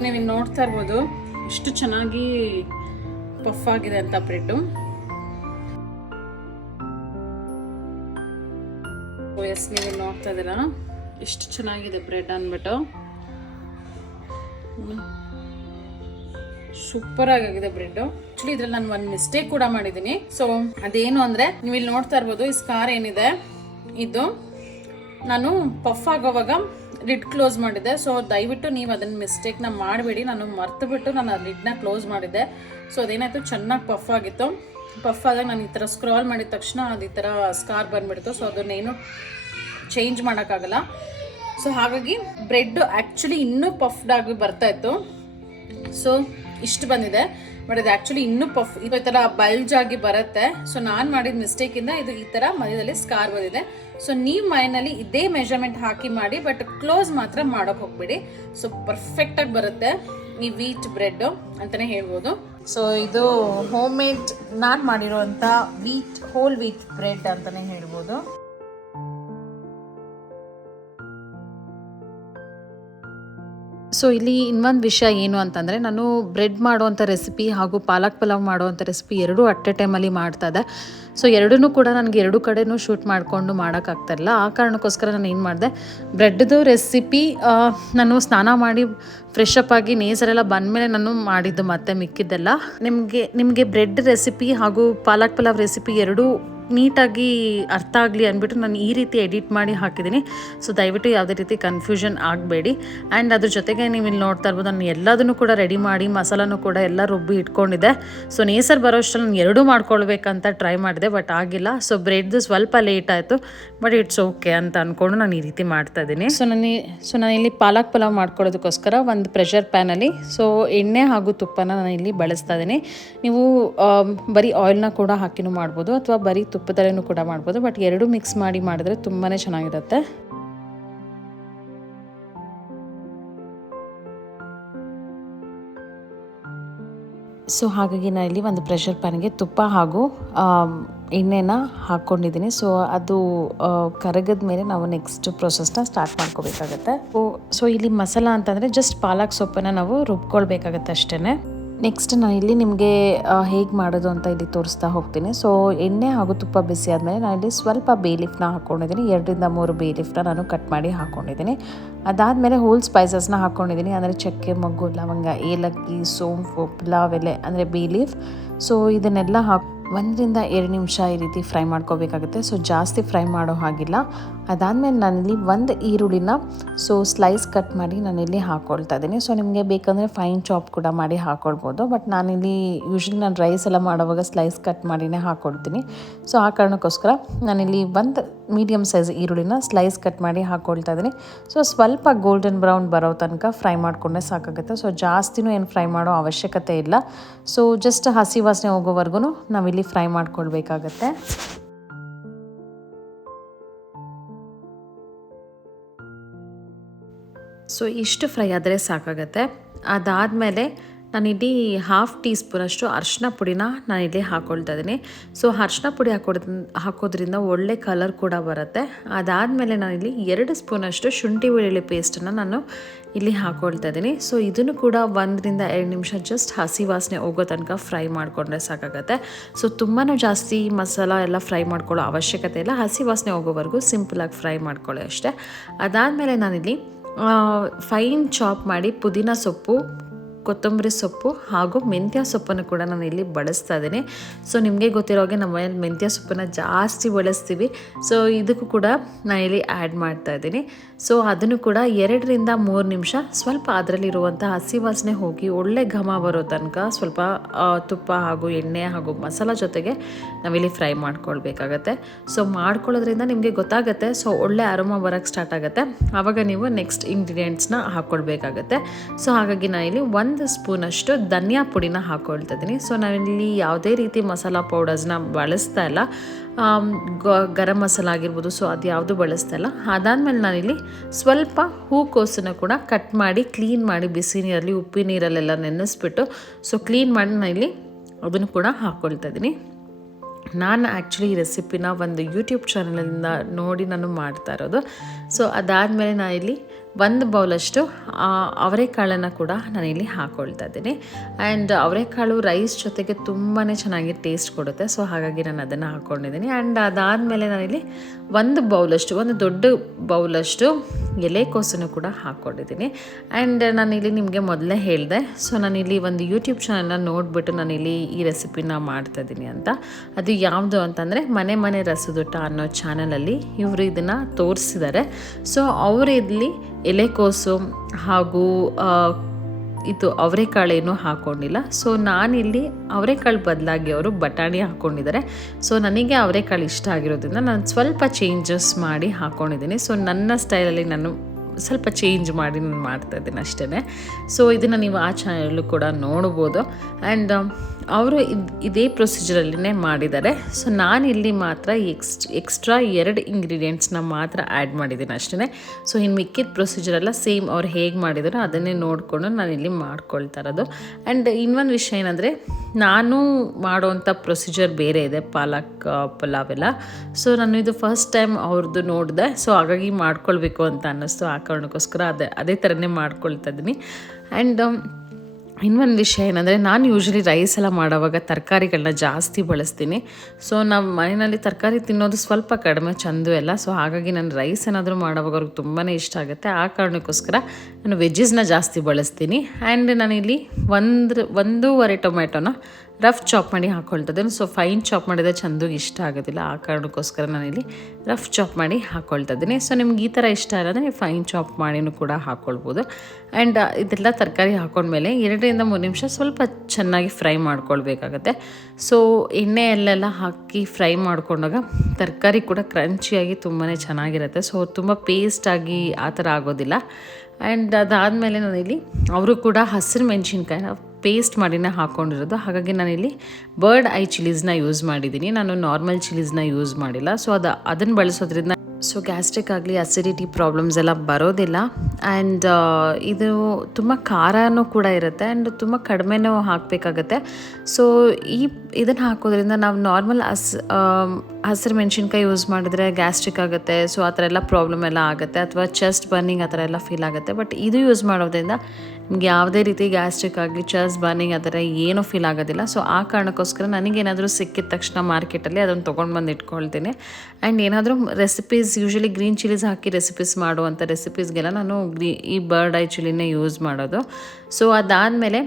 ನೀವು ಇಲ್ಲಿ ನೋಡ್ತಾ ಇರ್ಬೋದು ಎಷ್ಟು ಚೆನ್ನಾಗಿ ಪಫ್ ಆಗಿದೆ ಅಂತ ಬ್ರೆಡ್ಡು. ಎಸ್, ನೀವು ಇಲ್ಲಿ ನೋಡ್ತಾ ಇದ್ದೀರಾ ಎಷ್ಟು ಚೆನ್ನಾಗಿದೆ ಬ್ರೆಡ್ ಅಂದ್ಬಿಟ್ಟು. ಸೂಪರ್ ಆಗಿದೆ ಬ್ರೆಡ್. ಆಕ್ಚುಲಿ ಇದ್ರಲ್ಲಿ ನಾನು ಒಂದು ಮಿಸ್ಟೇಕ್ ಕೂಡ ಮಾಡಿದ್ದೀನಿ. ಸೊ ಅದೇನು ಅಂದರೆ ನೀವು ಇಲ್ಲಿ ನೋಡ್ತಾ ಇರ್ಬೋದು ಈ ಸ್ಕಾರ್ ಏನಿದೆ ಇದು ನಾನು ಪಫ್ ಆಗೋವಾಗ ಲಿಡ್ ಕ್ಲೋಸ್ ಮಾಡಿದ್ದೆ. ಸೊ ದಯವಿಟ್ಟು ನೀವು ಅದನ್ನು ಮಿಸ್ಟೇಕ್ನ ಮಾಡಬೇಡಿ. ನಾನು ಮರ್ತುಬಿಟ್ಟು ನಾನು ಆ ಲಿಡ್ನ ಕ್ಲೋಸ್ ಮಾಡಿದ್ದೆ. ಸೊ ಅದೇನಾಯಿತು, ಚೆನ್ನಾಗಿ ಪಫ್ ಆಗಿತ್ತು. ಪಫ್ ಆದಾಗ ನಾನು ಈ ಥರ ಸ್ಕ್ರಾಲ್ ಮಾಡಿದ ತಕ್ಷಣ ಅದು ಈ ಥರ ಸ್ಕಾರ್ ಬಂದುಬಿಡ್ತು. ಸೊ ಅದನ್ನೇನು ಚೇಂಜ್ ಮಾಡೋಕ್ಕಾಗಲ್ಲ. ಸೊ ಹಾಗಾಗಿ ಬ್ರೆಡ್ ಆ್ಯಕ್ಚುಲಿ ಇನ್ನೂ ಪಫ್ಡ್ ಆಗಿ ಬರ್ತಾ ಇತ್ತು. ಸೊ ಇಷ್ಟು ಬಂದಿದೆ, ಬಟ್ ಇದು ಆ್ಯಕ್ಚುಲಿ ಇನ್ನೂ ಈ ಥರ ಬಲ್ಜ್ ಆಗಿ ಬರುತ್ತೆ. ಸೊ ನಾನು ಮಾಡಿದ ಮಿಸ್ಟೇಕಿಂದ ಇದು ಈ ಥರ ಮಧ್ಯದಲ್ಲಿ ಸ್ಕಾರ್ ಬಂದಿದೆ. ಸೊ ನೀವು ಮೈನಲ್ಲಿ ಇದೇ ಮೆಜರ್ಮೆಂಟ್ ಹಾಕಿ ಮಾಡಿ, ಬಟ್ ಕ್ಲೋಸ್ ಮಾತ್ರ ಮಾಡೋಕೆ ಹೋಗ್ಬೇಡಿ. ಸೊ ಪರ್ಫೆಕ್ಟಾಗಿ ಬರುತ್ತೆ ಈ ವೀಟ್ ಬ್ರೆಡ್ಡು ಅಂತಲೇ ಹೇಳ್ಬೋದು. ಸೊ ಇದು ಹೋಮ್ ಮೇಡ್ ನಾನು ಮಾಡಿರೋವಂಥ ಹೋಲ್ ವೀಟ್ ಬ್ರೆಡ್ ಅಂತಲೇ ಹೇಳ್ಬೋದು. ಸೊ ಇಲ್ಲಿ ಇನ್ನೊಂದು ವಿಷಯ ಏನು ಅಂತಂದರೆ, ನಾನು ಬ್ರೆಡ್ ಮಾಡುವಂಥ ರೆಸಿಪಿ ಹಾಗೂ ಪಾಲಕ್ ಪಲಾವ್ ಮಾಡುವಂಥ ರೆಸಿಪಿ ಎರಡೂ ಅಟ್ ಎ ಟೈಮಲ್ಲಿ ಮಾಡ್ತಾ ಇದ್ದೆ. ಸೊ ಎರಡೂ ಕೂಡ ನನಗೆ ಎರಡು ಕಡೆನೂ ಶೂಟ್ ಮಾಡಿಕೊಂಡು ಮಾಡೋಕ್ಕಾಗ್ತಾಯಿಲ್ಲ. ಆ ಕಾರಣಕ್ಕೋಸ್ಕರ ನಾನು ಏನು ಮಾಡಿದೆ, ಬ್ರೆಡ್ದು ರೆಸಿಪಿ ನಾನು ಸ್ನಾನ ಮಾಡಿ ಫ್ರೆಶ್ ಅಪ್ ಆಗಿ ನೇಸರೆಲ್ಲ ಬಂದಮೇಲೆ ನಾನು ಮಾಡಿದ್ದು ಮತ್ತೆ ಮಿಕ್ಕಿದ್ದೆಲ್ಲ. ನಿಮಗೆ ಬ್ರೆಡ್ ರೆಸಿಪಿ ಹಾಗೂ ಪಾಲಕ್ ಪಲಾವ್ ರೆಸಿಪಿ ಎರಡೂ ನೀಟಾಗಿ ಅರ್ಥ ಆಗಲಿ ಅಂದ್ಬಿಟ್ಟು ನಾನು ಈ ರೀತಿ ಎಡಿಟ್ ಮಾಡಿ ಹಾಕಿದ್ದೀನಿ. ಸೊ ದಯವಿಟ್ಟು ಯಾವುದೇ ರೀತಿ ಕನ್ಫ್ಯೂಷನ್ ಆಗಬೇಡಿ. ಆ್ಯಂಡ್ ಅದ್ರ ಜೊತೆಗೆ ನೀವು ಇಲ್ಲಿ ನೋಡ್ತಾ ಇರ್ಬೋದು, ನಾನು ಎಲ್ಲದನ್ನು ಕೂಡ ರೆಡಿ ಮಾಡಿ ಮಸಾಲನೂ ಕೂಡ ಎಲ್ಲ ರುಬ್ಬಿ ಇಟ್ಕೊಂಡಿದ್ದೆ. ಸೊ ನೇಸರ್ ಬರೋ ಅಷ್ಟರಲ್ಲಿ ನಾನು ಎರಡೂ ಮಾಡ್ಕೊಳ್ಬೇಕಂತ ಟ್ರೈ ಮಾಡಿದೆ, ಬಟ್ ಆಗಿಲ್ಲ. ಸೊ ಬ್ರೆಡ್ದು ಸ್ವಲ್ಪ ಲೇಟ್ ಆಯಿತು, ಬಟ್ ಇಟ್ಸ್ ಓಕೆ ಅಂತ ಅಂದ್ಕೊಂಡು ನಾನು ಈ ರೀತಿ ಮಾಡ್ತಾಯಿದ್ದೀನಿ. ಸೊ ನಾನಿಲ್ಲಿ ಪಾಲಕ್ ಪಲಾವ್ ಮಾಡ್ಕೊಳ್ಳೋದಕ್ಕೋಸ್ಕರ ಒಂದು ಪ್ರೆಷರ್ ಪ್ಯಾನಲ್ಲಿ ಎಣ್ಣೆ ಹಾಗೂ ತುಪ್ಪನ ನಾನು ಇಲ್ಲಿ ಬಳಸ್ತಾ ಇದ್ದೀನಿ. ನೀವು ಬರೀ ಆಯಿಲ್ನ ಕೂಡ ಹಾಕಿನೂ ಮಾಡ್ಬೋದು, ಅಥವಾ ಬರೀ ತುಪ್ಪದಲ್ಲೂ ಕೂಡ ಮಾಡ್ಬೋದು, ಬಟ್ ಎರಡೂ ಮಿಕ್ಸ್ ಮಾಡಿ ಮಾಡಿದ್ರೆ ತುಂಬಾ ಚೆನ್ನಾಗಿರುತ್ತೆ. ಸೊ ಹಾಗಾಗಿ ನಾನು ಇಲ್ಲಿ ಒಂದು ಪ್ರೆಷರ್ ಪ್ಯಾನ್ಗೆ ತುಪ್ಪ ಹಾಗೂ ಎಣ್ಣೆನ ಹಾಕ್ಕೊಂಡಿದ್ದೀನಿ. ಸೊ ಅದು ಕರಗದ ಮೇಲೆ ನಾವು ನೆಕ್ಸ್ಟ್ ಪ್ರೊಸೆಸ್ನ ಸ್ಟಾರ್ಟ್ ಮಾಡ್ಕೋಬೇಕಾಗತ್ತೆ. ಸೊ ಇಲ್ಲಿ ಮಸಾಲ ಅಂತಂದರೆ ಜಸ್ಟ್ ಪಾಲಕ್ ಸೊಪ್ಪನ್ನು ನಾವು ರುಬ್ಕೊಳ್ಬೇಕಾಗತ್ತೆ ಅಷ್ಟೇ. ನೆಕ್ಸ್ಟ್ ನಾನು ಇಲ್ಲಿ ನಿಮಗೆ ಹೇಗೆ ಮಾಡೋದು ಅಂತ ಇಲ್ಲಿ ತೋರಿಸ್ತಾ ಹೋಗ್ತೀನಿ. ಸೊ ಎಣ್ಣೆ ಹಾಗೂ ತುಪ್ಪ ಬಿಸಿ ಆದಮೇಲೆ ನಾನು ಇಲ್ಲಿ ಸ್ವಲ್ಪ ಬೇ ಲೀಫ್ನ ಹಾಕ್ಕೊಂಡಿದ್ದೀನಿ. 2 ರಿಂದ 3 ಬೇ ಲೀಫ್ನ ನಾನು ಕಟ್ ಮಾಡಿ ಹಾಕ್ಕೊಂಡಿದ್ದೀನಿ. ಅದಾದಮೇಲೆ ಹೋಲ್ ಸ್ಪೈಸಸ್ನ ಹಾಕ್ಕೊಂಡಿದ್ದೀನಿ, ಅಂದರೆ ಚಕ್ಕೆ, ಮೊಗ್ಗು, ಲವಂಗ, ಏಲಕ್ಕಿ, ಸೋಂಪು, ಪುಲಾವ್ ಎಲೆ ಅಂದರೆ ಬೇ ಲೀಫ್. ಸೊ ಇದನ್ನೆಲ್ಲ 1 ರಿಂದ 2 ನಿಮಿಷ ಈ ರೀತಿ ಫ್ರೈ ಮಾಡ್ಕೋಬೇಕಾಗುತ್ತೆ. ಸೊ ಜಾಸ್ತಿ ಫ್ರೈ ಮಾಡೋ ಹಾಗಿಲ್ಲ. ಅದಾದಮೇಲೆ ನಾನಿಲ್ಲಿ 1 ಈರುಳ್ಳಿನ ಸ್ಲೈಸ್ ಕಟ್ ಮಾಡಿ ನಾನಿಲ್ಲಿ ಹಾಕ್ಕೊಳ್ತಾ ಇದ್ದೀನಿ. ಸೊ ನಿಮಗೆ ಬೇಕಂದರೆ ಫೈನ್ ಚಾಪ್ ಕೂಡ ಮಾಡಿ ಹಾಕ್ಕೊಳ್ಬೋದು, ಬಟ್ ನಾನಿಲ್ಲಿ ಯೂಶ್ವಲಿ ನಾನು ರೈಸ್ ಎಲ್ಲ ಮಾಡೋವಾಗ ಸ್ಲೈಸ್ ಕಟ್ ಮಾಡಿನೇ ಹಾಕ್ಕೊಳ್ತೀನಿ. ಸೊ ಆ ಕಾರಣಕ್ಕೋಸ್ಕರ ನಾನಿಲ್ಲಿ 1 ಮೀಡಿಯಮ್ ಸೈಜ್ ಈರುಳ್ಳಿನ ಸ್ಲೈಸ್ ಕಟ್ ಮಾಡಿ ಹಾಕ್ಕೊಳ್ತಾ ಇದ್ದೀನಿ. ಸೊ ಸ್ವಲ್ಪ ಗೋಲ್ಡನ್ ಬ್ರೌನ್ ಬರೋ ತನಕ ಫ್ರೈ ಮಾಡಿಕೊಂಡ್ರೆ ಸಾಕಾಗುತ್ತೆ. ಸೊ ಜಾಸ್ತಿನೂ ಏನು ಫ್ರೈ ಮಾಡೋ ಅವಶ್ಯಕತೆ ಇಲ್ಲ. ಸೊ ಜಸ್ಟ್ ಹಸಿ ವಾಸನೆ ಹೋಗೋವರೆಗೂ ನಾವಿಲ್ಲಿ ಫ್ರೈ ಮಾಡ್ಕೊಳ್ಬೇಕಾಗತ್ತೆ. ಸೊ ಇಷ್ಟು ಫ್ರೈ ಆದರೆ ಸಾಕಾಗತ್ತೆ. ಅದಾದಮೇಲೆ ನಾನಿಲ್ಲಿ 1/2 ಟೀ ಸ್ಪೂನಷ್ಟು ಅರಿಶಿನ ಪುಡಿನ ನಾನಿಲ್ಲಿ ಹಾಕ್ಕೊಳ್ತಾ ಇದ್ದೀನಿ. ಸೊ ಅರಿಶಿನ ಪುಡಿ ಹಾಕೋದ್ರಿಂದ ಒಳ್ಳೆ ಕಲರ್ ಕೂಡ ಬರುತ್ತೆ. ಅದಾದಮೇಲೆ ನಾನಿಲ್ಲಿ 2 ಸ್ಪೂನಷ್ಟು ಶುಂಠಿ ಬೆಳ್ಳುಳ್ಳಿ ಪೇಸ್ಟನ್ನು ನಾನು ಇಲ್ಲಿ ಹಾಕ್ಕೊಳ್ತಾ ಇದ್ದೀನಿ. ಸೊ ಇದನ್ನು ಕೂಡ 1 ರಿಂದ 2 ನಿಮಿಷ ಜಸ್ಟ್ ಹಸಿ ವಾಸನೆ ಹೋಗೋ ತನಕ ಫ್ರೈ ಮಾಡಿಕೊಂಡ್ರೆ ಸಾಕಾಗತ್ತೆ. ಸೊ ತುಂಬಾ ಜಾಸ್ತಿ ಮಸಾಲ ಎಲ್ಲ ಫ್ರೈ ಮಾಡ್ಕೊಳ್ಳೋ ಅವಶ್ಯಕತೆ ಇಲ್ಲ. ಹಸಿ ವಾಸನೆ ಹೋಗೋವರೆಗೂ ಸಿಂಪಲಾಗಿ ಫ್ರೈ ಮಾಡ್ಕೊಳ್ಳಿ ಅಷ್ಟೇ. ಅದಾದಮೇಲೆ ನಾನಿಲ್ಲಿ ಫೈನ್ ಚಾಪ್ ಮಾಡಿ ಪುದೀನ ಸೊಪ್ಪು, ಕೊತ್ತಂಬರಿ ಸೊಪ್ಪು ಹಾಗೂ ಮೆಂತ್ಯ ಸೊಪ್ಪನ್ನು ಕೂಡ ನಾನು ಇಲ್ಲಿ ಬಳಸ್ತಾ ಇದ್ದೀನಿ. ಸೊ ನಿಮಗೆ ಗೊತ್ತಿರೋ ಹಾಗೆ ನಮ್ಮ ಮನೇಲಿ ಮೆಂತ್ಯ ಸೊಪ್ಪನ್ನು ಜಾಸ್ತಿ ಬಳಸ್ತೀವಿ. ಸೊ ಇದಕ್ಕೂ ಕೂಡ ನಾನು ಇಲ್ಲಿ ಆ್ಯಡ್ ಮಾಡ್ತಾ ಇದ್ದೀನಿ. ಸೊ ಅದನ್ನು ಕೂಡ 2 ರಿಂದ 3 ನಿಮಿಷ ಸ್ವಲ್ಪ ಅದರಲ್ಲಿರುವಂಥ ಹಸಿ ವಾಸನೆ ಹೋಗಿ ಒಳ್ಳೆ ಘಮ ಬರೋ ತನಕ ಸ್ವಲ್ಪ ತುಪ್ಪ ಹಾಗೂ ಎಣ್ಣೆ ಹಾಗೂ ಮಸಾಲ ಜೊತೆಗೆ ನಾವಿಲ್ಲಿ ಫ್ರೈ ಮಾಡ್ಕೊಳ್ಬೇಕಾಗತ್ತೆ. ಸೊ ಮಾಡ್ಕೊಳ್ಳೋದ್ರಿಂದ ನಿಮಗೆ ಗೊತ್ತಾಗುತ್ತೆ. ಸೊ ಒಳ್ಳೆ ಅರೋಮಾ ಬರೋಕ್ಕೆ ಸ್ಟಾರ್ಟ್ ಆಗುತ್ತೆ. ಆವಾಗ ನೀವು ನೆಕ್ಸ್ಟ್ ಇಂಗ್ರೀಡಿಯೆಂಟ್ಸ್ನ ಹಾಕ್ಕೊಳ್ಬೇಕಾಗತ್ತೆ. ಸೊ ಹಾಗಾಗಿ ನಾನಿಲ್ಲಿ 1 ಸ್ಪೂನಷ್ಟು ಧನಿಯಾ ಪುಡಿನ ಹಾಕ್ಕೊಳ್ತಾ ಇದ್ದೀನಿ. ಸೊ ನಾನಿಲ್ಲಿ ಯಾವುದೇ ರೀತಿ ಮಸಾಲ ಪೌಡರ್ಸ್ನ ಬಳಸ್ತಾ ಇಲ್ಲ. ಗರಂ ಮಸಾಲ ಆಗಿರ್ಬೋದು, ಸೊ ಅದು ಯಾವುದು ಬಳಸ್ತಾ ಇಲ್ಲ. ಅದಾದಮೇಲೆ ನಾನಿಲ್ಲಿ ಸ್ವಲ್ಪ ಹೂಕೋಸನ್ನು ಕೂಡ ಕಟ್ ಮಾಡಿ ಕ್ಲೀನ್ ಮಾಡಿ ಬಿಸಿ ನೀರಲ್ಲಿ ಉಪ್ಪಿನ ನೀರಲ್ಲೆಲ್ಲ ನೆನೆಸ್ಬಿಟ್ಟು ಸೊ ಕ್ಲೀನ್ ಮಾಡಿ ನಾನಿಲ್ಲಿ ಅದನ್ನು ಕೂಡ ಹಾಕ್ಕೊಳ್ತಾ ಇದ್ದೀನಿ. ನಾನು ಆ್ಯಕ್ಚುಲಿ ಈ ರೆಸಿಪಿನ ಒಂದು ಯೂಟ್ಯೂಬ್ ಚಾನಲಿಂದ ನೋಡಿ ನಾನು ಮಾಡ್ತಾ ಇರೋದು. ಸೊ ಅದಾದಮೇಲೆ ನಾನಿಲ್ಲಿ 1 ಬೌಲಷ್ಟು ಅವರೆಕಾಳನ್ನು ಕೂಡ ನಾನಿಲ್ಲಿ ಹಾಕ್ಕೊಳ್ತಾ ಇದ್ದೀನಿ. ಆ್ಯಂಡ್ ಅವರೆಕಾಳು ರೈಸ್ ಜೊತೆಗೆ ತುಂಬಾ ಚೆನ್ನಾಗಿ ಟೇಸ್ಟ್ ಕೊಡುತ್ತೆ. ಸೊ ಹಾಗಾಗಿ ನಾನು ಅದನ್ನು ಹಾಕ್ಕೊಂಡಿದ್ದೀನಿ. ಆ್ಯಂಡ್ ಅದಾದಮೇಲೆ ನಾನಿಲ್ಲಿ 1 ದೊಡ್ಡ ಬೌಲಷ್ಟು ಎಲೆಕೋಸನ್ನು ಕೂಡ ಹಾಕ್ಕೊಂಡಿದ್ದೀನಿ. ಆ್ಯಂಡ್ ನಾನಿಲ್ಲಿ ನಿಮಗೆ ಮೊದಲೇ ಹೇಳಿದೆ, ಸೊ ನಾನಿಲ್ಲಿ ಒಂದು ಯೂಟ್ಯೂಬ್ ಚಾನಲ್ನ ನೋಡಿಬಿಟ್ಟು ನಾನಿಲ್ಲಿ ಈ ರೆಸಿಪಿನ ಮಾಡ್ತಾಯಿದ್ದೀನಿ ಅಂತ. ಅದು ಯಾವುದು ಅಂತಂದರೆ ಮನೆ ರಸದೂಟ ಅನ್ನೋ ಚಾನಲಲ್ಲಿ ಇವರು ಇದನ್ನು ತೋರಿಸಿದ್ದಾರೆ. ಸೊ ಅವರು ಇಲ್ಲಿ ಎಲೆಕೋಸು ಹಾಗೂ ಇದು ಅವರೆಕಾಳೇನು ಹಾಕ್ಕೊಂಡಿಲ್ಲ. ಸೊ ನಾನಿಲ್ಲಿ ಅವರೆಕಾಳು ಬದಲಾಗಿ ಅವರು ಬಟಾಣಿ ಹಾಕ್ಕೊಂಡಿದ್ದಾರೆ. ಸೊ ನನಗೆ ಅವರೆಕಾಳು ಇಷ್ಟ ಆಗಿರೋದ್ರಿಂದ ನಾನು ಸ್ವಲ್ಪ ಚೇಂಜಸ್ ಮಾಡಿ ಹಾಕ್ಕೊಂಡಿದ್ದೀನಿ. ಸೊ ನನ್ನ ಸ್ಟೈಲಲ್ಲಿ ನಾನು ಸ್ವಲ್ಪ ಚೇಂಜ್ ಮಾಡಿ ನಾನು ಮಾಡ್ತಾಯಿದ್ದೀನಿ ಅಷ್ಟೇ. ಸೊ ಇದನ್ನು ನೀವು ಆ ಚಾನಲ್ಲು ಕೂಡ ನೋಡ್ಬೋದು. ಆ್ಯಂಡ್ ಅವರು ಇದೇ ಪ್ರೊಸೀಜರಲ್ಲಿನೇ ಮಾಡಿದ್ದಾರೆ. ಸೊ ನಾನಿಲ್ಲಿ ಮಾತ್ರ ಎಕ್ಸ್ಟ್ರಾ 2 ಇಂಗ್ರೀಡಿಯೆಂಟ್ಸ್ನ ಮಾತ್ರ ಆ್ಯಡ್ ಮಾಡಿದ್ದೀನಿ ಅಷ್ಟೇ. ಸೊ ಇನ್ನು ಮಿಕ್ಕಿದ ಪ್ರೊಸೀಜರೆಲ್ಲ ಸೇಮ್ ಅವ್ರು ಹೇಗೆ ಮಾಡಿದಾರೋ ಅದನ್ನೇ ನೋಡಿಕೊಂಡು ನಾನಿಲ್ಲಿ ಮಾಡ್ಕೊಳ್ತಾ ಇರೋದು. ಆ್ಯಂಡ್ ಇನ್ನೊಂದು ವಿಷಯ ಏನಂದರೆ, ನಾನು ಮಾಡೋವಂಥ ಪ್ರೊಸೀಜರ್ ಬೇರೆ ಇದೆ ಪಾಲಕ್ ಪಲಾವ್ ಎಲ್ಲ. ಸೊ ನಾನು ಇದು ಫಸ್ಟ್ ಟೈಮ್ ಅವ್ರದ್ದು ನೋಡಿದೆ. ಸೊ ಹಾಗಾಗಿ ಮಾಡ್ಕೊಳ್ಬೇಕು ಅಂತ ಅನ್ನಿಸ್ತು. ಆ ಕಾರಣಕ್ಕೋಸ್ಕರ ಅದೇ ಥರನೇ ಮಾಡ್ಕೊಳ್ತಾ ಇದ್ದೀನಿ. ಆ್ಯಂಡ್ ಇನ್ನೊಂದು ವಿಷಯ ಏನಂದರೆ, ನಾನು ಯೂಶ್ವಲಿ ರೈಸ್ ಎಲ್ಲ ಮಾಡೋವಾಗ ತರಕಾರಿಗಳನ್ನ ಜಾಸ್ತಿ ಬಳಸ್ತೀನಿ. ಸೊ ನಾವು ಮನೆಯಲ್ಲಿ ತರಕಾರಿ ತಿನ್ನೋದು ಸ್ವಲ್ಪ ಕಡಿಮೆ ಚಂದು ಎಲ್ಲ. ಸೊ ಹಾಗಾಗಿ ನಾನು ರೈಸ್ ಏನಾದರೂ ಮಾಡೋವಾಗ ಅವ್ರಿಗೆ ತುಂಬಾ ಇಷ್ಟ ಆಗುತ್ತೆ. ಆ ಕಾರಣಕ್ಕೋಸ್ಕರ ನಾನು ವೆಜ್ಜಸ್ನ ಜಾಸ್ತಿ ಬಳಸ್ತೀನಿ. ಆ್ಯಂಡ್ ನಾನಿಲ್ಲಿ 1.5 ಟೊಮೆಟೊನ ರಫ್ ಚಾಪ್ ಮಾಡಿ ಹಾಕ್ಕೊಳ್ತಿದ್ದೀನಿ. ಸೊ ಫೈನ್ ಚಾಪ್ ಮಾಡಿದರೆ ಚಂದುಗೆ ಇಷ್ಟ ಆಗೋದಿಲ್ಲ. ಆ ಕಾರಣಕ್ಕೋಸ್ಕರ ನಾನಿಲ್ಲಿ ರಫ್ ಚಾಪ್ ಮಾಡಿ ಹಾಕ್ಕೊಳ್ತಾ ಇದ್ದೀನಿ. ಸೊ ನಿಮ್ಗೆ ಈ ಥರ ಇಷ್ಟ ಇರೋದ್ರೆ ನೀವು ಫೈನ್ ಚಾಪ್ ಮಾಡಿನೂ ಕೂಡ ಹಾಕ್ಕೊಳ್ಬೋದು. ಆ್ಯಂಡ್ ಇದೆಲ್ಲ ತರಕಾರಿ ಹಾಕ್ಕೊಂಡ್ಮೇಲೆ 2-3 ನಿಮಿಷ ಸ್ವಲ್ಪ ಚೆನ್ನಾಗಿ ಫ್ರೈ ಮಾಡ್ಕೊಳ್ಬೇಕಾಗತ್ತೆ. ಸೊ ಎಣ್ಣೆಯಲ್ಲೆಲ್ಲ ಹಾಕಿ ಫ್ರೈ ಮಾಡ್ಕೊಂಡಾಗ ತರಕಾರಿ ಕೂಡ ಕ್ರಂಚಿಯಾಗಿ ತುಂಬಾ ಚೆನ್ನಾಗಿರುತ್ತೆ. ಸೊ ತುಂಬ ಪೇಸ್ಟಾಗಿ ಆ ಥರ ಆಗೋದಿಲ್ಲ. ಆ್ಯಂಡ್ ಅದಾದಮೇಲೆ ನಾನಿಲ್ಲಿ ಅವರು ಕೂಡ ಹಸಿರು ಮೆಣಸಿನ್ಕಾಯಿನ ಪೇಸ್ಟ್ ಮಾಡಿನೇ ಹಾಕ್ಕೊಂಡಿರೋದು. ಹಾಗಾಗಿ ನಾನಿಲ್ಲಿ ಬರ್ಡ್ ಐ ಚಿಲ್ಲೀಸ್ನ ಯೂಸ್ ಮಾಡಿದ್ದೀನಿ. ನಾನು ನಾರ್ಮಲ್ ಚಿಲ್ಲೀಸ್ನ ಯೂಸ್ ಮಾಡಿಲ್ಲ. ಸೊ ಅದನ್ನು ಬಳಸೋದ್ರಿಂದ ಸೊ ಗ್ಯಾಸ್ಟ್ರಿಕ್ ಆಗಲಿ ಅಸಿಡಿಟಿ ಪ್ರಾಬ್ಲಮ್ಸ್ ಎಲ್ಲ ಬರೋದಿಲ್ಲ. ಆ್ಯಂಡ್ ಇದು ತುಂಬ ಖಾರನೂ ಕೂಡ ಇರುತ್ತೆ. ಆ್ಯಂಡ್ ತುಂಬ ಕಡಿಮೆನೂ ಹಾಕಬೇಕಾಗತ್ತೆ. ಸೊ ಇದನ್ನು ಹಾಕೋದ್ರಿಂದ ನಾವು ನಾರ್ಮಲ್ ಹಸಿರು ಮೆಣಸಿನ್ಕಾಯಿ ಯೂಸ್ ಮಾಡಿದ್ರೆ ಗ್ಯಾಸ್ಟ್ರಿಕ್ ಆಗುತ್ತೆ. ಸೊ ಆ ಥರ ಎಲ್ಲ ಪ್ರಾಬ್ಲಮ್ ಎಲ್ಲ ಆಗುತ್ತೆ, ಅಥವಾ ಚೆಸ್ಟ್ ಬರ್ನಿಂಗ್ ಆ ಥರ ಎಲ್ಲ ಫೀಲ್ ಆಗುತ್ತೆ. ಬಟ್ ಇದು ಯೂಸ್ ಮಾಡೋದ್ರಿಂದ ನಿಮ್ಗೆ ಯಾವುದೇ ರೀತಿ ಗ್ಯಾಸ್ಟ್ರಿಕ್ ಆಗಲಿ ಚೆಸ್ಟ್ ಬರ್ನಿಂಗ್ ಆ ಥರ ಏನೂ ಫೀಲ್ ಆಗೋದಿಲ್ಲ. ಸೊ ಆ ಕಾರಣಕ್ಕೋಸ್ಕರ ನನಗೇನಾದರೂ ಸಿಕ್ಕಿದ ತಕ್ಷಣ ಮಾರ್ಕೆಟಲ್ಲಿ ಅದನ್ನು ತೊಗೊಂಡು ಬಂದು ಇಟ್ಕೊಳ್ತೀನಿ. ಆ್ಯಂಡ್ ಏನಾದರೂ ರೆಸಿಪೀಸ್, ಯೂಶ್ವಲಿ ಗ್ರೀನ್ ಚಿಲ್ಲೀಸ್ ಹಾಕಿ ರೆಸಿಪೀಸ್ ಮಾಡುವಂಥ ರೆಸಿಪೀಸ್ಗೆಲ್ಲ ನಾನು ಈ ಬರ್ಡ್ ಐ ಚಿಲ್ಲಿನೇ ಯೂಸ್ ಮಾಡೋದು. ಸೊ ಅದಾದಮೇಲೆ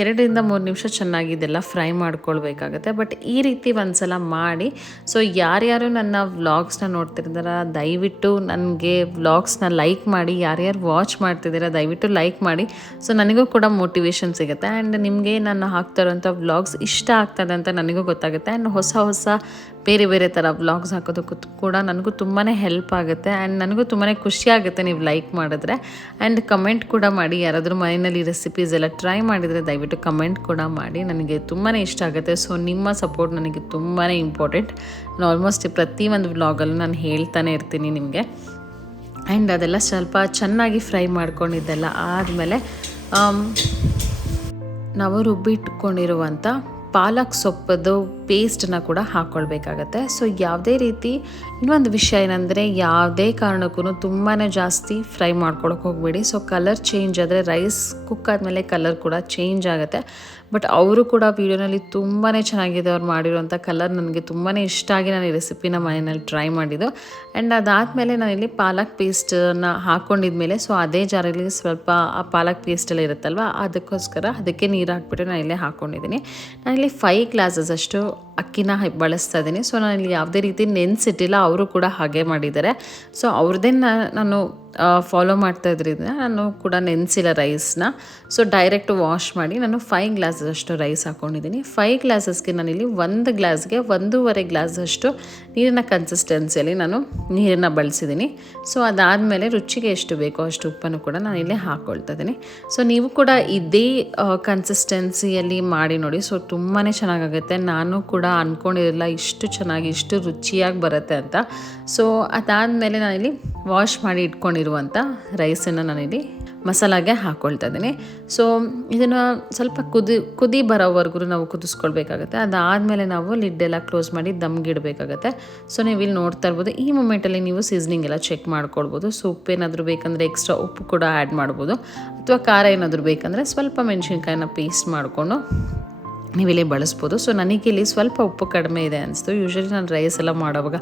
2-3 ನಿಮಿಷ ಚೆನ್ನಾಗಿ ಇದೆಲ್ಲ ಫ್ರೈ ಮಾಡ್ಕೊಳ್ಬೇಕಾಗತ್ತೆ. ಬಟ್ ಈ ರೀತಿ ಒಂದ್ಸಲ ಮಾಡಿ. ಸೊ ಯಾರ್ಯಾರು ನನ್ನ ವ್ಲಾಗ್ಸ್ನ ನೋಡ್ತಿರ್ತಾರ ದಯವಿಟ್ಟು ನನಗೆ ವ್ಲಾಗ್ಸ್ನ ಲೈಕ್ ಮಾಡಿ. ಯಾರ್ಯಾರು ವಾಚ್ ಮಾಡ್ತಿದ್ದೀರಾ ದಯವಿಟ್ಟು ಲೈಕ್ ಮಾಡಿ. ಸೊ ನನಗೂ ಕೂಡ ಮೋಟಿವೇಶನ್ ಸಿಗುತ್ತೆ. ಆ್ಯಂಡ್ ನಿಮಗೆ ನಾನು ಹಾಕ್ತಾ ಇರೋಂಥ ವ್ಲಾಗ್ಸ್ ಇಷ್ಟ ಆಗ್ತದೆ ಅಂತ ನನಗೂ ಗೊತ್ತಾಗುತ್ತೆ. ಆ್ಯಂಡ್ ಹೊಸ ಬೇರೆ ಥರ ವ್ಲಾಗ್ಸ್ ಹಾಕೋದಕ್ಕೂ ಕೂಡ ನನಗೂ ತುಂಬಾ ಹೆಲ್ಪ್ ಆಗುತ್ತೆ. ಆ್ಯಂಡ್ ನನಗೂ ತುಂಬಾ ಖುಷಿ ಆಗುತ್ತೆ ನೀವು ಲೈಕ್ ಮಾಡಿದ್ರೆ. ಆ್ಯಂಡ್ ಕಮೆಂಟ್ ಕೂಡ ಮಾಡಿ. ಯಾರಾದರೂ ಮನೆಯಲ್ಲಿ ರೆಸಿಪೀಸ್ ಎಲ್ಲ ಟ್ರೈ ಮಾಡಿದರೆ ದಯವಿಟ್ಟು ಕಮೆಂಟ್ ಕೂಡ ಮಾಡಿ. ನನಗೆ ತುಂಬಾ ಇಷ್ಟ ಆಗುತ್ತೆ. ಸೊ ನಿಮ್ಮ ಸಪೋರ್ಟ್ ನನಗೆ ತುಂಬಾ ಇಂಪಾರ್ಟೆಂಟ್. ನಾನು ಆಲ್ಮೋಸ್ಟ್ ಪ್ರತಿಯೊಂದು ವ್ಲಾಗಲ್ಲೂ ನಾನು ಹೇಳ್ತಾನೆ ಇರ್ತೀನಿ ನಿಮಗೆ. ಆ್ಯಂಡ್ ಅದೆಲ್ಲ ಸ್ವಲ್ಪ ಚೆನ್ನಾಗಿ ಫ್ರೈ ಮಾಡ್ಕೊಂಡಿದ್ದೆಲ್ಲ ಆದಮೇಲೆ ನಾವು ರುಬ್ಬಿಟ್ಕೊಂಡಿರುವಂಥ ಪಾಲಕ್ ಸೊಪ್ಪದು ಪೇಸ್ಟನ್ನ ಕೂಡ ಹಾಕ್ಕೊಳ್ಬೇಕಾಗತ್ತೆ. ಸೊ ಯಾವುದೇ ರೀತಿ ಇನ್ನೊಂದು ವಿಷಯ ಏನಂದರೆ, ಯಾವುದೇ ಕಾರಣಕ್ಕೂ ತುಂಬಾ ಜಾಸ್ತಿ ಫ್ರೈ ಮಾಡ್ಕೊಳಕ್ಕೆ ಹೋಗಬೇಡಿ. ಸೊ ಕಲರ್ ಚೇಂಜ್ ಆದರೆ ರೈಸ್ ಕುಕ್ ಆದಮೇಲೆ ಕಲರ್ ಕೂಡ ಚೇಂಜ್ ಆಗುತ್ತೆ. ಬಟ್ ಅವರು ಕೂಡ ವೀಡಿಯೋನಲ್ಲಿ ತುಂಬಾ ಚೆನ್ನಾಗಿದೆ ಅವ್ರು ಮಾಡಿರೋಂಥ ಕಲರ್. ನನಗೆ ತುಂಬಾ ಇಷ್ಟ ಆಗಿ ನಾನು ಈ ರೆಸಿಪಿನ ಮನೆಯಲ್ಲಿ ಟ್ರೈ ಮಾಡಿದ್ದು. ಆ್ಯಂಡ್ ಅದಾದಮೇಲೆ ನಾನಿಲ್ಲಿ ಪಾಲಕ್ ಪೇಸ್ಟನ್ನು ಹಾಕ್ಕೊಂಡಿದ್ಮೇಲೆ ಸೊ ಅದೇ ಜಾರಲ್ಲಿ ಸ್ವಲ್ಪ ಆ ಪಾಲಕ್ ಪೇಸ್ಟೆಲ್ಲ ಇರುತ್ತಲ್ವ, ಅದಕ್ಕೆ ನೀರು ಹಾಕ್ಬಿಟ್ಟು ನಾನು ಇಲ್ಲೇ ಹಾಕ್ಕೊಂಡಿದ್ದೀನಿ. ನಾನಿಲ್ಲಿ 5 ಗ್ಲಾಸಸ್ ಅಷ್ಟು ಅಕ್ಕಿನ ಬಳಸ್ತಾ ಇದ್ದೀನಿ. ಸೊ ನಾನಿಲ್ಲಿ ಯಾವುದೇ ರೀತಿ ನೆನೆಸಿಟ್ಟಿಲ್ಲ, ಅವರು ಕೂಡ ಹಾಗೆ ಮಾಡಿದ್ದಾರೆ. ಸೊ ಅವ್ರದ್ದೇ ನಾನು ಫಾಲೋ ಮಾಡ್ತಾ ಇದ್ರಿಂದ ನಾನು ಕೂಡ ನೆನೆಸಿಲ್ಲ ರೈಸ್ನ. ಸೊ ಡೈರೆಕ್ಟ್ ವಾಶ್ ಮಾಡಿ ನಾನು 5 ಗ್ಲಾಸಷ್ಟು ರೈಸ್ ಹಾಕ್ಕೊಂಡಿದ್ದೀನಿ. 5 ಗ್ಲಾಸಸ್ಗೆ ನಾನಿಲ್ಲಿ 1 ಗ್ಲಾಸ್ಗೆ 1.5 ಗ್ಲಾಸಷ್ಟು ನೀರಿನ ಕನ್ಸಿಸ್ಟೆನ್ಸಿಯಲ್ಲಿ ನಾನು ನೀರನ್ನು ಬಳಸಿದ್ದೀನಿ. ಸೊ ಅದಾದಮೇಲೆ ರುಚಿಗೆ ಎಷ್ಟು ಬೇಕೋ ಅಷ್ಟು ಉಪ್ಪನ್ನು ಕೂಡ ನಾನು ಇಲ್ಲೇ ಹಾಕ್ಕೊಳ್ತಾ ಇದ್ದೀನಿ. ಸೊ ನೀವು ಕೂಡ ಇದೇ ಕನ್ಸಿಸ್ಟೆನ್ಸಿಯಲ್ಲಿ ಮಾಡಿ ನೋಡಿ. ಸೊ ತುಂಬಾ ಚೆನ್ನಾಗಾಗುತ್ತೆ. ನಾನು ಕೂಡ ಅಂದ್ಕೊಂಡಿರಲಿಲ್ಲ ಇಷ್ಟು ಚೆನ್ನಾಗಿ ಇಷ್ಟು ರುಚಿಯಾಗಿ ಬರುತ್ತೆ ಅಂತ. ಸೊ ಅದಾದಮೇಲೆ ನಾನಿಲ್ಲಿ ವಾಶ್ ಮಾಡಿ ಇಟ್ಕೊಂಡಿರುವಂಥ ರೈಸನ್ನು ನಾನಿಲ್ಲಿ ಮಸಾಲಾಗೆ ಹಾಕ್ಕೊಳ್ತಾ ಇದ್ದೀನಿ. ಸೊ ಇದನ್ನು ಸ್ವಲ್ಪ ಕುದಿ ಬರೋವರೆಗೂ ನಾವು ಕುದಿಸ್ಕೊಳ್ಬೇಕಾಗತ್ತೆ. ಅದಾದಮೇಲೆ ನಾವು ಲಿಡ್ಡೆಲ್ಲ ಕ್ಲೋಸ್ ಮಾಡಿ ದಮ್ಗಿಡಬೇಕಾಗತ್ತೆ. ಸೊ ನೀವು ಇಲ್ಲಿ ನೋಡ್ತಾ ಇರ್ಬೋದು. ಈ ಮೂಮೆಂಟಲ್ಲಿ ನೀವು ಸೀಸನಿಂಗ್ ಎಲ್ಲ ಚೆಕ್ ಮಾಡ್ಕೊಳ್ಬೋದು. ಸೊ ಉಪ್ಪೇನಾದರೂ ಬೇಕಂದರೆ ಎಕ್ಸ್ಟ್ರಾ ಉಪ್ಪು ಕೂಡ ಆ್ಯಡ್ ಮಾಡ್ಬೋದು, ಅಥವಾ ಖಾರ ಏನಾದರೂ ಬೇಕಂದರೆ ಸ್ವಲ್ಪ ಮೆಣಸಿನ್ಕಾಯಿನ ಪೇಸ್ಟ್ ಮಾಡಿಕೊಂಡು ನೀವಿಲ್ಲಿ ಬಳಸ್ಬೋದು. ಸೊ ನನಗಿಲ್ಲಿ ಸ್ವಲ್ಪ ಉಪ್ಪು ಕಡಿಮೆ ಇದೆ ಅನಿಸ್ತು. ಯೂಶ್ವಲಿ ನಾನು ರೈಸ್ ಎಲ್ಲ ಮಾಡೋವಾಗ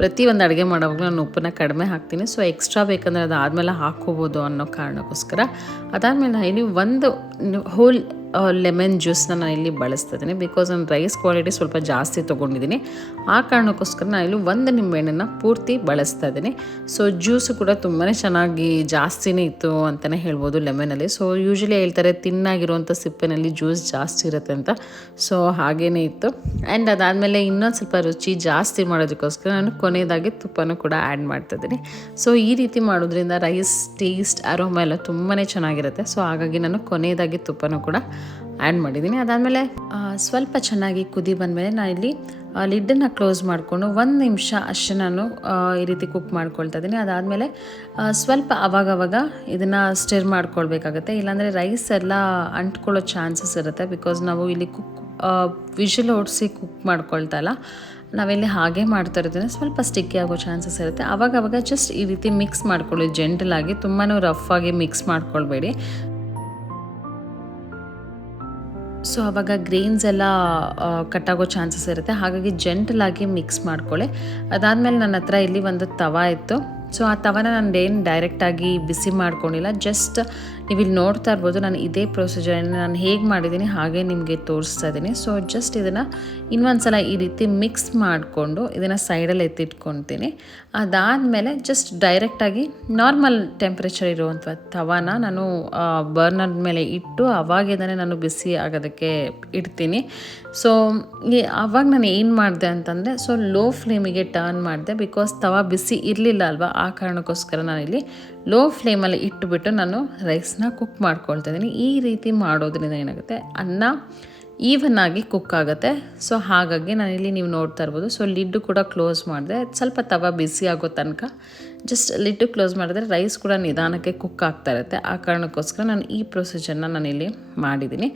ಪ್ರತಿಯೊಂದು ಅಡುಗೆ ಮಾಡೋವಾಗ ನಾನು ಉಪ್ಪನ್ನ ಕಡಿಮೆ ಹಾಕ್ತೀನಿ. ಸೊ ಎಕ್ಸ್ಟ್ರಾ ಬೇಕಂದರೆ ಅದಾದಮೇಲೆ ಹಾಕ್ಕೋಬೋದು ಅನ್ನೋ ಕಾರಣಕ್ಕೋಸ್ಕರ. ಅದಾದಮೇಲೆ ನಾನು ಇಲ್ಲಿ ಹೋಲ್ ಲೆಮನ್ ಜ್ಯೂಸ್ನ ನಾನು ಇಲ್ಲಿ ಬಳಸ್ತಾ ಇದ್ದೀನಿ. ಬಿಕಾಸ್ ನಾನು ರೈಸ್ ಕ್ವಾಂಟಿಟಿ ಸ್ವಲ್ಪ ಜಾಸ್ತಿ ತೊಗೊಂಡಿದ್ದೀನಿ. ಆ ಕಾರಣಕ್ಕೋಸ್ಕರ ನಾನು ಇಲ್ಲಿ 1 ನಿಂಬೆಹಣ್ಣನ್ನು ಪೂರ್ತಿ ಬಳಸ್ತಾ ಇದ್ದೀನಿ. ಸೊ ಜ್ಯೂಸು ಕೂಡ ತುಂಬಾ ಚೆನ್ನಾಗಿ ಜಾಸ್ತಿನೇ ಇತ್ತು ಅಂತಲೇ ಹೇಳ್ಬೋದು ಲೆಮನಲ್ಲಿ. ಸೊ ಯೂಶ್ವಲಿ ಹೇಳ್ತಾರೆ ತಿನ್ನಾಗಿರುವಂಥ ಸಿಪ್ಪಿನಲ್ಲಿ ಜ್ಯೂಸ್ ಜಾಸ್ತಿ ಇರುತ್ತೆ ಅಂತ. ಸೊ ಹಾಗೇ ಇತ್ತು. ಆ್ಯಂಡ್ ಅದಾದಮೇಲೆ ಇನ್ನೊಂದು ಸ್ವಲ್ಪ ರುಚಿ ಜಾಸ್ತಿ ಮಾಡೋದಕ್ಕೋಸ್ಕರ ನಾನು ಕೊನೆಯದಾಗಿ ತುಪ್ಪನೂ ಕೂಡ ಆ್ಯಡ್ ಮಾಡ್ತಾಯಿದ್ದೀನಿ. ಸೊ ಈ ರೀತಿ ಮಾಡೋದ್ರಿಂದ ರೈಸ್ ಟೇಸ್ಟ್ ಅರೋಮ ಎಲ್ಲ ತುಂಬಾ ಚೆನ್ನಾಗಿರುತ್ತೆ. ಸೊ ಹಾಗಾಗಿ ನಾನು ಕೊನೆಯದಾಗಿ ತುಪ್ಪನೂ ಕೂಡ ಆ್ಯಡ್ ಮಾಡಿದ್ದೀನಿ. ಅದಾದಮೇಲೆ ಸ್ವಲ್ಪ ಚೆನ್ನಾಗಿ ಕುದಿ ಬಂದಮೇಲೆ ನಾನಿಲ್ಲಿ ಲಿಡ್ಡನ್ನು ಕ್ಲೋಸ್ ಮಾಡಿಕೊಂಡು 1 ನಿಮಿಷ ಅಷ್ಟೇ ನಾನು ಈ ರೀತಿ ಕುಕ್ ಮಾಡ್ಕೊಳ್ತಾ ಇದ್ದೀನಿ. ಅದಾದಮೇಲೆ ಸ್ವಲ್ಪ ಅವಾಗವಾಗ ಇದನ್ನು ಸ್ಟಿರ್ ಮಾಡ್ಕೊಳ್ಬೇಕಾಗತ್ತೆ, ಇಲ್ಲಾಂದರೆ ರೈಸ್ ಎಲ್ಲ ಅಂಟ್ಕೊಳ್ಳೋ ಚಾನ್ಸಸ್ ಇರುತ್ತೆ. ಬಿಕಾಸ್ ನಾವು ಇಲ್ಲಿ ವಿಷಲ್ ಓಡಿಸಿ ಕುಕ್ ಮಾಡ್ಕೊಳ್ತಾ ಇಲ್ಲ, ನಾವಿಲ್ಲಿ ಹಾಗೆ ಮಾಡ್ತಾ ಇರ್ತೀನಿ, ಸ್ವಲ್ಪ ಸ್ಟಿಕ್ಕಿ ಆಗೋ ಚಾನ್ಸಸ್ ಇರುತ್ತೆ. ಆವಾಗವಾಗ ಜಸ್ಟ್ ಈ ರೀತಿ ಮಿಕ್ಸ್ ಮಾಡ್ಕೊಳ್ಳಿ ಜೆಂಟಲಾಗಿ, ತುಂಬಾ ರಫ್ ಆಗಿ ಮಿಕ್ಸ್ ಮಾಡ್ಕೊಳ್ಬೇಡಿ. ಸೊ ಆವಾಗ ಗ್ರೇನ್ಸ್ ಎಲ್ಲ ಕಟ್ಟಾಗೋ ಚಾನ್ಸಸ್ ಇರುತ್ತೆ, ಹಾಗಾಗಿ ಜೆಂಟಲಾಗಿ ಮಿಕ್ಸ್ ಮಾಡ್ಕೊಳ್ಳಿ. ಅದಾದಮೇಲೆ ನನ್ನ ಹತ್ರ ಇಲ್ಲಿ ಒಂದು ತವ ಇತ್ತು. ಸೊ ಆ ತವನ ನಾನು ಡೈರೆಕ್ಟಾಗಿ ಬಿಸಿ ಮಾಡ್ಕೊಂಡಿಲ್ಲ, ಜಸ್ಟ್ ನೀವು ಇಲ್ಲಿ ನೋಡ್ತಾ ಇರ್ಬೋದು ನಾನು ಇದೇ ಪ್ರೊಸೀಜರನ್ನು ನಾನು ಹೇಗೆ ಮಾಡಿದ್ದೀನಿ ಹಾಗೆ ನಿಮಗೆ ತೋರಿಸ್ತಾ ಇದ್ದೀನಿ. ಸೊ ಜಸ್ಟ್ ಇದನ್ನು ಇನ್ನೊಂದು ಸಲ ಈ ರೀತಿ ಮಿಕ್ಸ್ ಮಾಡಿಕೊಂಡು ಇದನ್ನು ಸೈಡಲ್ಲಿ ಎತ್ತಿಟ್ಕೊತೀನಿ. ಅದಾದಮೇಲೆ ಜಸ್ಟ್ ಡೈರೆಕ್ಟಾಗಿ ನಾರ್ಮಲ್ ಟೆಂಪ್ರೇಚರ್ ಇರುವಂಥ ತವಾನ ನಾನು ಬರ್ನರ್ ಮೇಲೆ ಇಟ್ಟು ಅವಾಗಿಂದನೇ ನಾನು ಬಿಸಿ ಆಗೋದಕ್ಕೆ ಇಡ್ತೀನಿ. ಸೊ ಆವಾಗ ನಾನು ಏನು ಮಾಡಿದೆ ಅಂತಂದರೆ ಸೊ ಲೋ ಫ್ಲೇಮಿಗೆ ಟರ್ನ್ ಮಾಡಿದೆ, ಬಿಕಾಸ್ ತವ ಬಿಸಿ ಇರಲಿಲ್ಲ ಅಲ್ವಾ, ಆ ಕಾರಣಕ್ಕೋಸ್ಕರ ನಾನಿಲ್ಲಿ ಲೋ ಫ್ಲೇಮಲ್ಲಿ ಇಟ್ಟುಬಿಟ್ಟು ನಾನು ರೈಸ್ನ ಕುಕ್ ಮಾಡ್ಕೊಳ್ತಾ ಇದ್ದೀನಿ. ಈ ರೀತಿ ಮಾಡೋದ್ರಿಂದ ಏನಾಗುತ್ತೆ, ಅನ್ನ ಈವನ್ ಆಗಿ ಕುಕ್ ಆಗುತ್ತೆ. ಸೊ ಹಾಗಾಗಿ ನಾನಿಲ್ಲಿ ನೀವು ನೋಡ್ತಾ ಇರ್ಬೋದು. ಸೊ ಲಿಡ್ಡು ಕೂಡ ಕ್ಲೋಸ್ ಮಾಡಿದೆ, ಸ್ವಲ್ಪ ತವ ಬಿಸಿ ಆಗೋ ತನಕ ಜಸ್ಟ್ ಲಿಡ್ಡು ಕ್ಲೋಸ್ ಮಾಡಿದ್ರೆ ರೈಸ್ ಕೂಡ ನಿಧಾನಕ್ಕೆ ಕುಕ್ ಆಗ್ತಾ ಇರುತ್ತೆ. ಆ ಕಾರಣಕ್ಕೋಸ್ಕರ ನಾನು ಈ ಪ್ರೊಸೀಜರ್ನ ನಾನಿಲ್ಲಿ ಮಾಡಿದ್ದೀನಿ.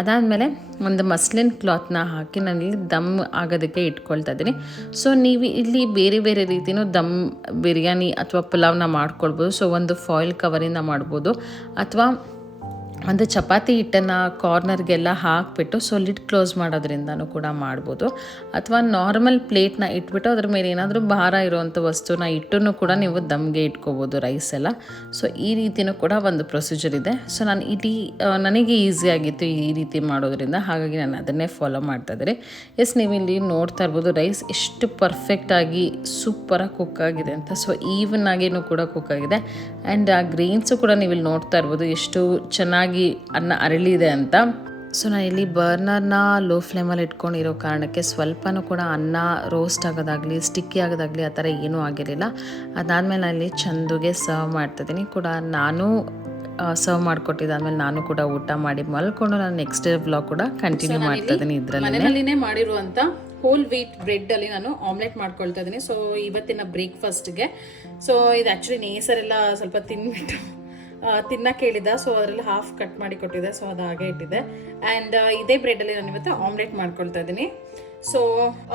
ಅದಾದಮೇಲೆ ಒಂದು ಮಸ್ಲಿನ್ ಕ್ಲಾತ್ನ ಹಾಕಿ ನಾನಿಲ್ಲಿ ದಮ್ ಆಗೋದಕ್ಕೆ ಇಟ್ಕೊಳ್ತಾ ಇದ್ದೀನಿ. ಸೊ ನೀವು ಇಲ್ಲಿ ಬೇರೆ ಬೇರೆ ರೀತಿಯೂ ದಮ್ ಬಿರಿಯಾನಿ ಅಥವಾ ಪಲಾವ್ನ ಮಾಡ್ಕೊಳ್ಬೋದು. ಸೊ ಒಂದು ಫಾಯಿಲ್ ಕವರಿಂದ ಮಾಡ್ಬೋದು, ಅಥವಾ ಒಂದು ಚಪಾತಿ ಹಿಟ್ಟನ್ನು ಕಾರ್ನರ್ಗೆಲ್ಲ ಹಾಕಿಬಿಟ್ಟು ಸೊ ಲಿಡ್ ಕ್ಲೋಸ್ ಮಾಡೋದ್ರಿಂದನೂ ಕೂಡ ಮಾಡ್ಬೋದು, ಅಥವಾ ನಾರ್ಮಲ್ ಪ್ಲೇಟ್ನ ಇಟ್ಬಿಟ್ಟು ಅದ್ರ ಮೇಲೆ ಏನಾದರೂ ಭಾರ ಇರುವಂಥ ವಸ್ತುನ ಇಟ್ಟೂ ಕೂಡ ನೀವು ದಮ್ಗೆ ಇಟ್ಕೋಬೋದು ರೈಸ್ ಎಲ್ಲ. ಸೊ ಈ ರೀತಿಯೂ ಕೂಡ ಒಂದು ಪ್ರೊಸೀಜರ್ ಇದೆ. ಸೊ ನಾನು ನನಗೆ ಈಸಿಯಾಗಿತ್ತು ಈ ರೀತಿ ಮಾಡೋದ್ರಿಂದ, ಹಾಗಾಗಿ ನಾನು ಅದನ್ನೇ ಫಾಲೋ ಮಾಡ್ತಾಯಿದ್ದೀನಿ. ಎಸ್ ನೀವು ಇಲ್ಲಿ ನೋಡ್ತಾ ಇರ್ಬೋದು ರೈಸ್ ಎಷ್ಟು ಪರ್ಫೆಕ್ಟಾಗಿ ಸೂಪರಾಗಿ ಕುಕ್ ಆಗಿದೆ ಅಂತ. ಸೊ ಈವನ್ ಆಗಿನೂ ಕೂಡ ಕುಕ್ ಆಗಿದೆ. ಆ್ಯಂಡ್ ಆ ಗ್ರೇನ್ಸು ಕೂಡ ನೀವು ಇಲ್ಲಿ ನೋಡ್ತಾ ಇರ್ಬೋದು ಎಷ್ಟು ಚೆನ್ನಾಗಿ ಅನ್ನ ಅರಳಿದೆ ಅಂತ. ಸೊ ನಾನು ಇಲ್ಲಿ ಬರ್ನರ್ನ ಲೋ ಫ್ಲೇಮಲ್ಲಿ ಇಟ್ಕೊಂಡಿರೋ ಕಾರಣಕ್ಕೆ ಸ್ವಲ್ಪನೂ ಕೂಡ ಅನ್ನ ರೋಸ್ಟ್ ಆಗೋದಾಗಲಿ ಸ್ಟಿಕ್ಕಿ ಆಗೋದಾಗಲಿ ಆ ಥರ ಏನೂ ಆಗಿರಲಿಲ್ಲ. ಅದಾದಮೇಲೆ ನಾನು ಇಲ್ಲಿ ಚಂದುಗೆ ಸರ್ವ್ ಮಾಡ್ತಿದ್ದೀನಿ ಕೂಡ. ನಾನು ಸರ್ವ್ ಮಾಡಿಕೊಟ್ಟಿದ್ದಾದ್ಮೇಲೆ ನಾನು ಕೂಡ ಊಟ ಮಾಡಿ ಮಲ್ಕೊಂಡು ನಾನು ನೆಕ್ಸ್ಟ್ ವ್ಲಾಗ್ ಕೂಡ ಕಂಟಿನ್ಯೂ ಮಾಡ್ತಾ ಇದ್ದೀನಿ. ಮನೆಯಲ್ಲಿನೇ ಮಾಡಿರುವಂಥ ಹೋಲ್ ವೀಟ್ ಬ್ರೆಡ್ಡಲ್ಲಿ ನಾನು ಆಮ್ಲೆಟ್ ಮಾಡ್ಕೊಳ್ತಾ ಇದ್ದೀನಿ. ಸೊ ಇವತ್ತಿನ ಬ್ರೇಕ್ಫಾಸ್ಟ್ಗೆ. ಸೊ ಇದು ಆ್ಯಕ್ಚುಲಿ ನೇಸರೆಲ್ಲ ಸ್ವಲ್ಪ ತಿನ್ನಕ್ಕೆ ಹೇಳಿದ್ದ. ಸೊ ಅದರಲ್ಲಿ ಹಾಫ್ ಕಟ್ ಮಾಡಿ ಕೊಟ್ಟಿದ್ದೆ, ಸೊ ಅದು ಹಾಗೆ ಇಟ್ಟಿದ್ದೆ. ಆ್ಯಂಡ್ ಇದೇ ಬ್ರೆಡ್ಡಲ್ಲಿ ನಾನು ಇವತ್ತು ಆಮ್ಲೆಟ್ ಮಾಡ್ಕೊಳ್ತಾ ಇದ್ದೀನಿ. ಸೊ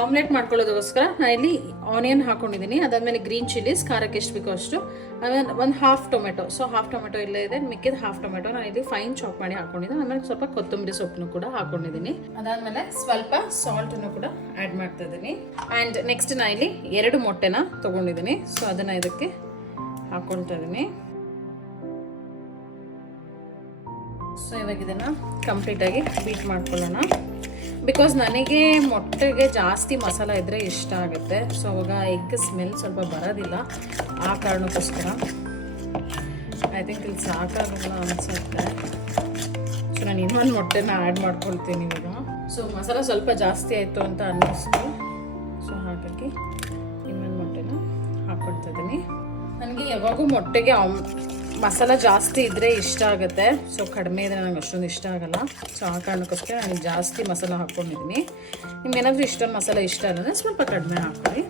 ಆಮ್ಲೆಟ್ ಮಾಡ್ಕೊಳ್ಳೋದಕ್ಕೋಸ್ಕರ ನಾನು ಇಲ್ಲಿ ಆನಿಯನ್ ಹಾಕೊಂಡಿದ್ದೀನಿ, ಅದಾದಮೇಲೆ ಗ್ರೀನ್ ಚಿಲ್ಲೀಸ್ ಖಾರಕ್ಕೆ ಎಷ್ಟು ಬೇಕೋ ಅಷ್ಟು, ಆಮೇಲೆ ಒಂದು half tomato. So half tomato ಇಲ್ಲೇ ಇದೆ, ಮಿಕ್ಕಿದ ಹಾಫ್ ಟೊಮೆಟೊ ನಾನು ಇಲ್ಲಿ ಫೈನ್ ಚಾಪ್ ಮಾಡಿ ಹಾಕೊಂಡಿದ್ದೀನಿ. ಆಮೇಲೆ ಸ್ವಲ್ಪ ಕೊತ್ತಂಬರಿ ಸೊಪ್ಪನ್ನು ಕೂಡ ಹಾಕೊಂಡಿದ್ದೀನಿ. ಅದಾದಮೇಲೆ ಸ್ವಲ್ಪ ಸಾಲ್ಟನ್ನು ಕೂಡ ಆ್ಯಡ್ ಮಾಡ್ತಾ ಇದ್ದೀನಿ. ಆ್ಯಂಡ್ ನೆಕ್ಸ್ಟ್ ನಾನು ಇಲ್ಲಿ 2 ಮೊಟ್ಟೆನ ತೊಗೊಂಡಿದ್ದೀನಿ. ಸೊ ಅದನ್ನು ಇದಕ್ಕೆ ಹಾಕ್ಕೊಳ್ತಾ ಇದ್ದೀನಿ. ಸೊ ಇವಾಗ ಇದನ್ನು ಕಂಪ್ಲೀಟಾಗಿ ಬೀಟ್ ಮಾಡ್ಕೊಳ್ಳೋಣ. ಬಿಕಾಸ್ ನನಗೆ ಮೊಟ್ಟೆಗೆ ಜಾಸ್ತಿ ಮಸಾಲ ಇದ್ದರೆ ಇಷ್ಟ ಆಗುತ್ತೆ. ಸೊ ಅವಾಗ ಎಗ್ ಸ್ಮೆಲ್ ಸ್ವಲ್ಪ ಬರೋದಿಲ್ಲ, ಆ ಕಾರಣಕ್ಕೋಸ್ಕರ. ಐ ಥಿಂಕ್ ಇಲ್ಲಿ ಸಾಕಾಗಲ್ಲ ಅನಿಸುತ್ತೆ. ಸೊ ನಾನು ಇನ್ನೊಂದು ಮೊಟ್ಟೆನ ಆ್ಯಡ್ ಮಾಡ್ಕೊಳ್ತೀನಿ ಇವಾಗ. ಸೊ ಮಸಾಲ ಸ್ವಲ್ಪ ಜಾಸ್ತಿ ಆಯಿತು ಅಂತ ಅನ್ನಿಸ್ತು. ಸೊ ಹಾಗಾಗಿ ಇನ್ನೊಂದು ಮೊಟ್ಟೆನ ಹಾಕ್ಕೊಳ್ತಾ ಇದ್ದೀನಿ. ನನಗೆ ಯಾವಾಗೂ ಮೊಟ್ಟೆಗೆ ಮಸಾಲ ಜಾಸ್ತಿ ಇದ್ದರೆ ಇಷ್ಟ ಆಗುತ್ತೆ. ಸೊ ಕಡಿಮೆ ಇದ್ದರೆ ನನಗೆ ಅಷ್ಟೊಂದು ಇಷ್ಟ ಆಗೋಲ್ಲ. ಸೊ ಆ ಕಾರಣಕ್ಕೋಸ್ಕರ ನಾನು ಜಾಸ್ತಿ ಮಸಾಲ ಹಾಕ್ಕೊಂಡಿದ್ದೀನಿ. ನಿಮ್ಗೇನಾದರೂ ಇಷ್ಟೊಂದು ಮಸಾಲ ಇಷ್ಟ ಅಂದರೆ ಸ್ವಲ್ಪ ಕಡಿಮೆ ಹಾಕ್ಕೊಳ್ಳಿ.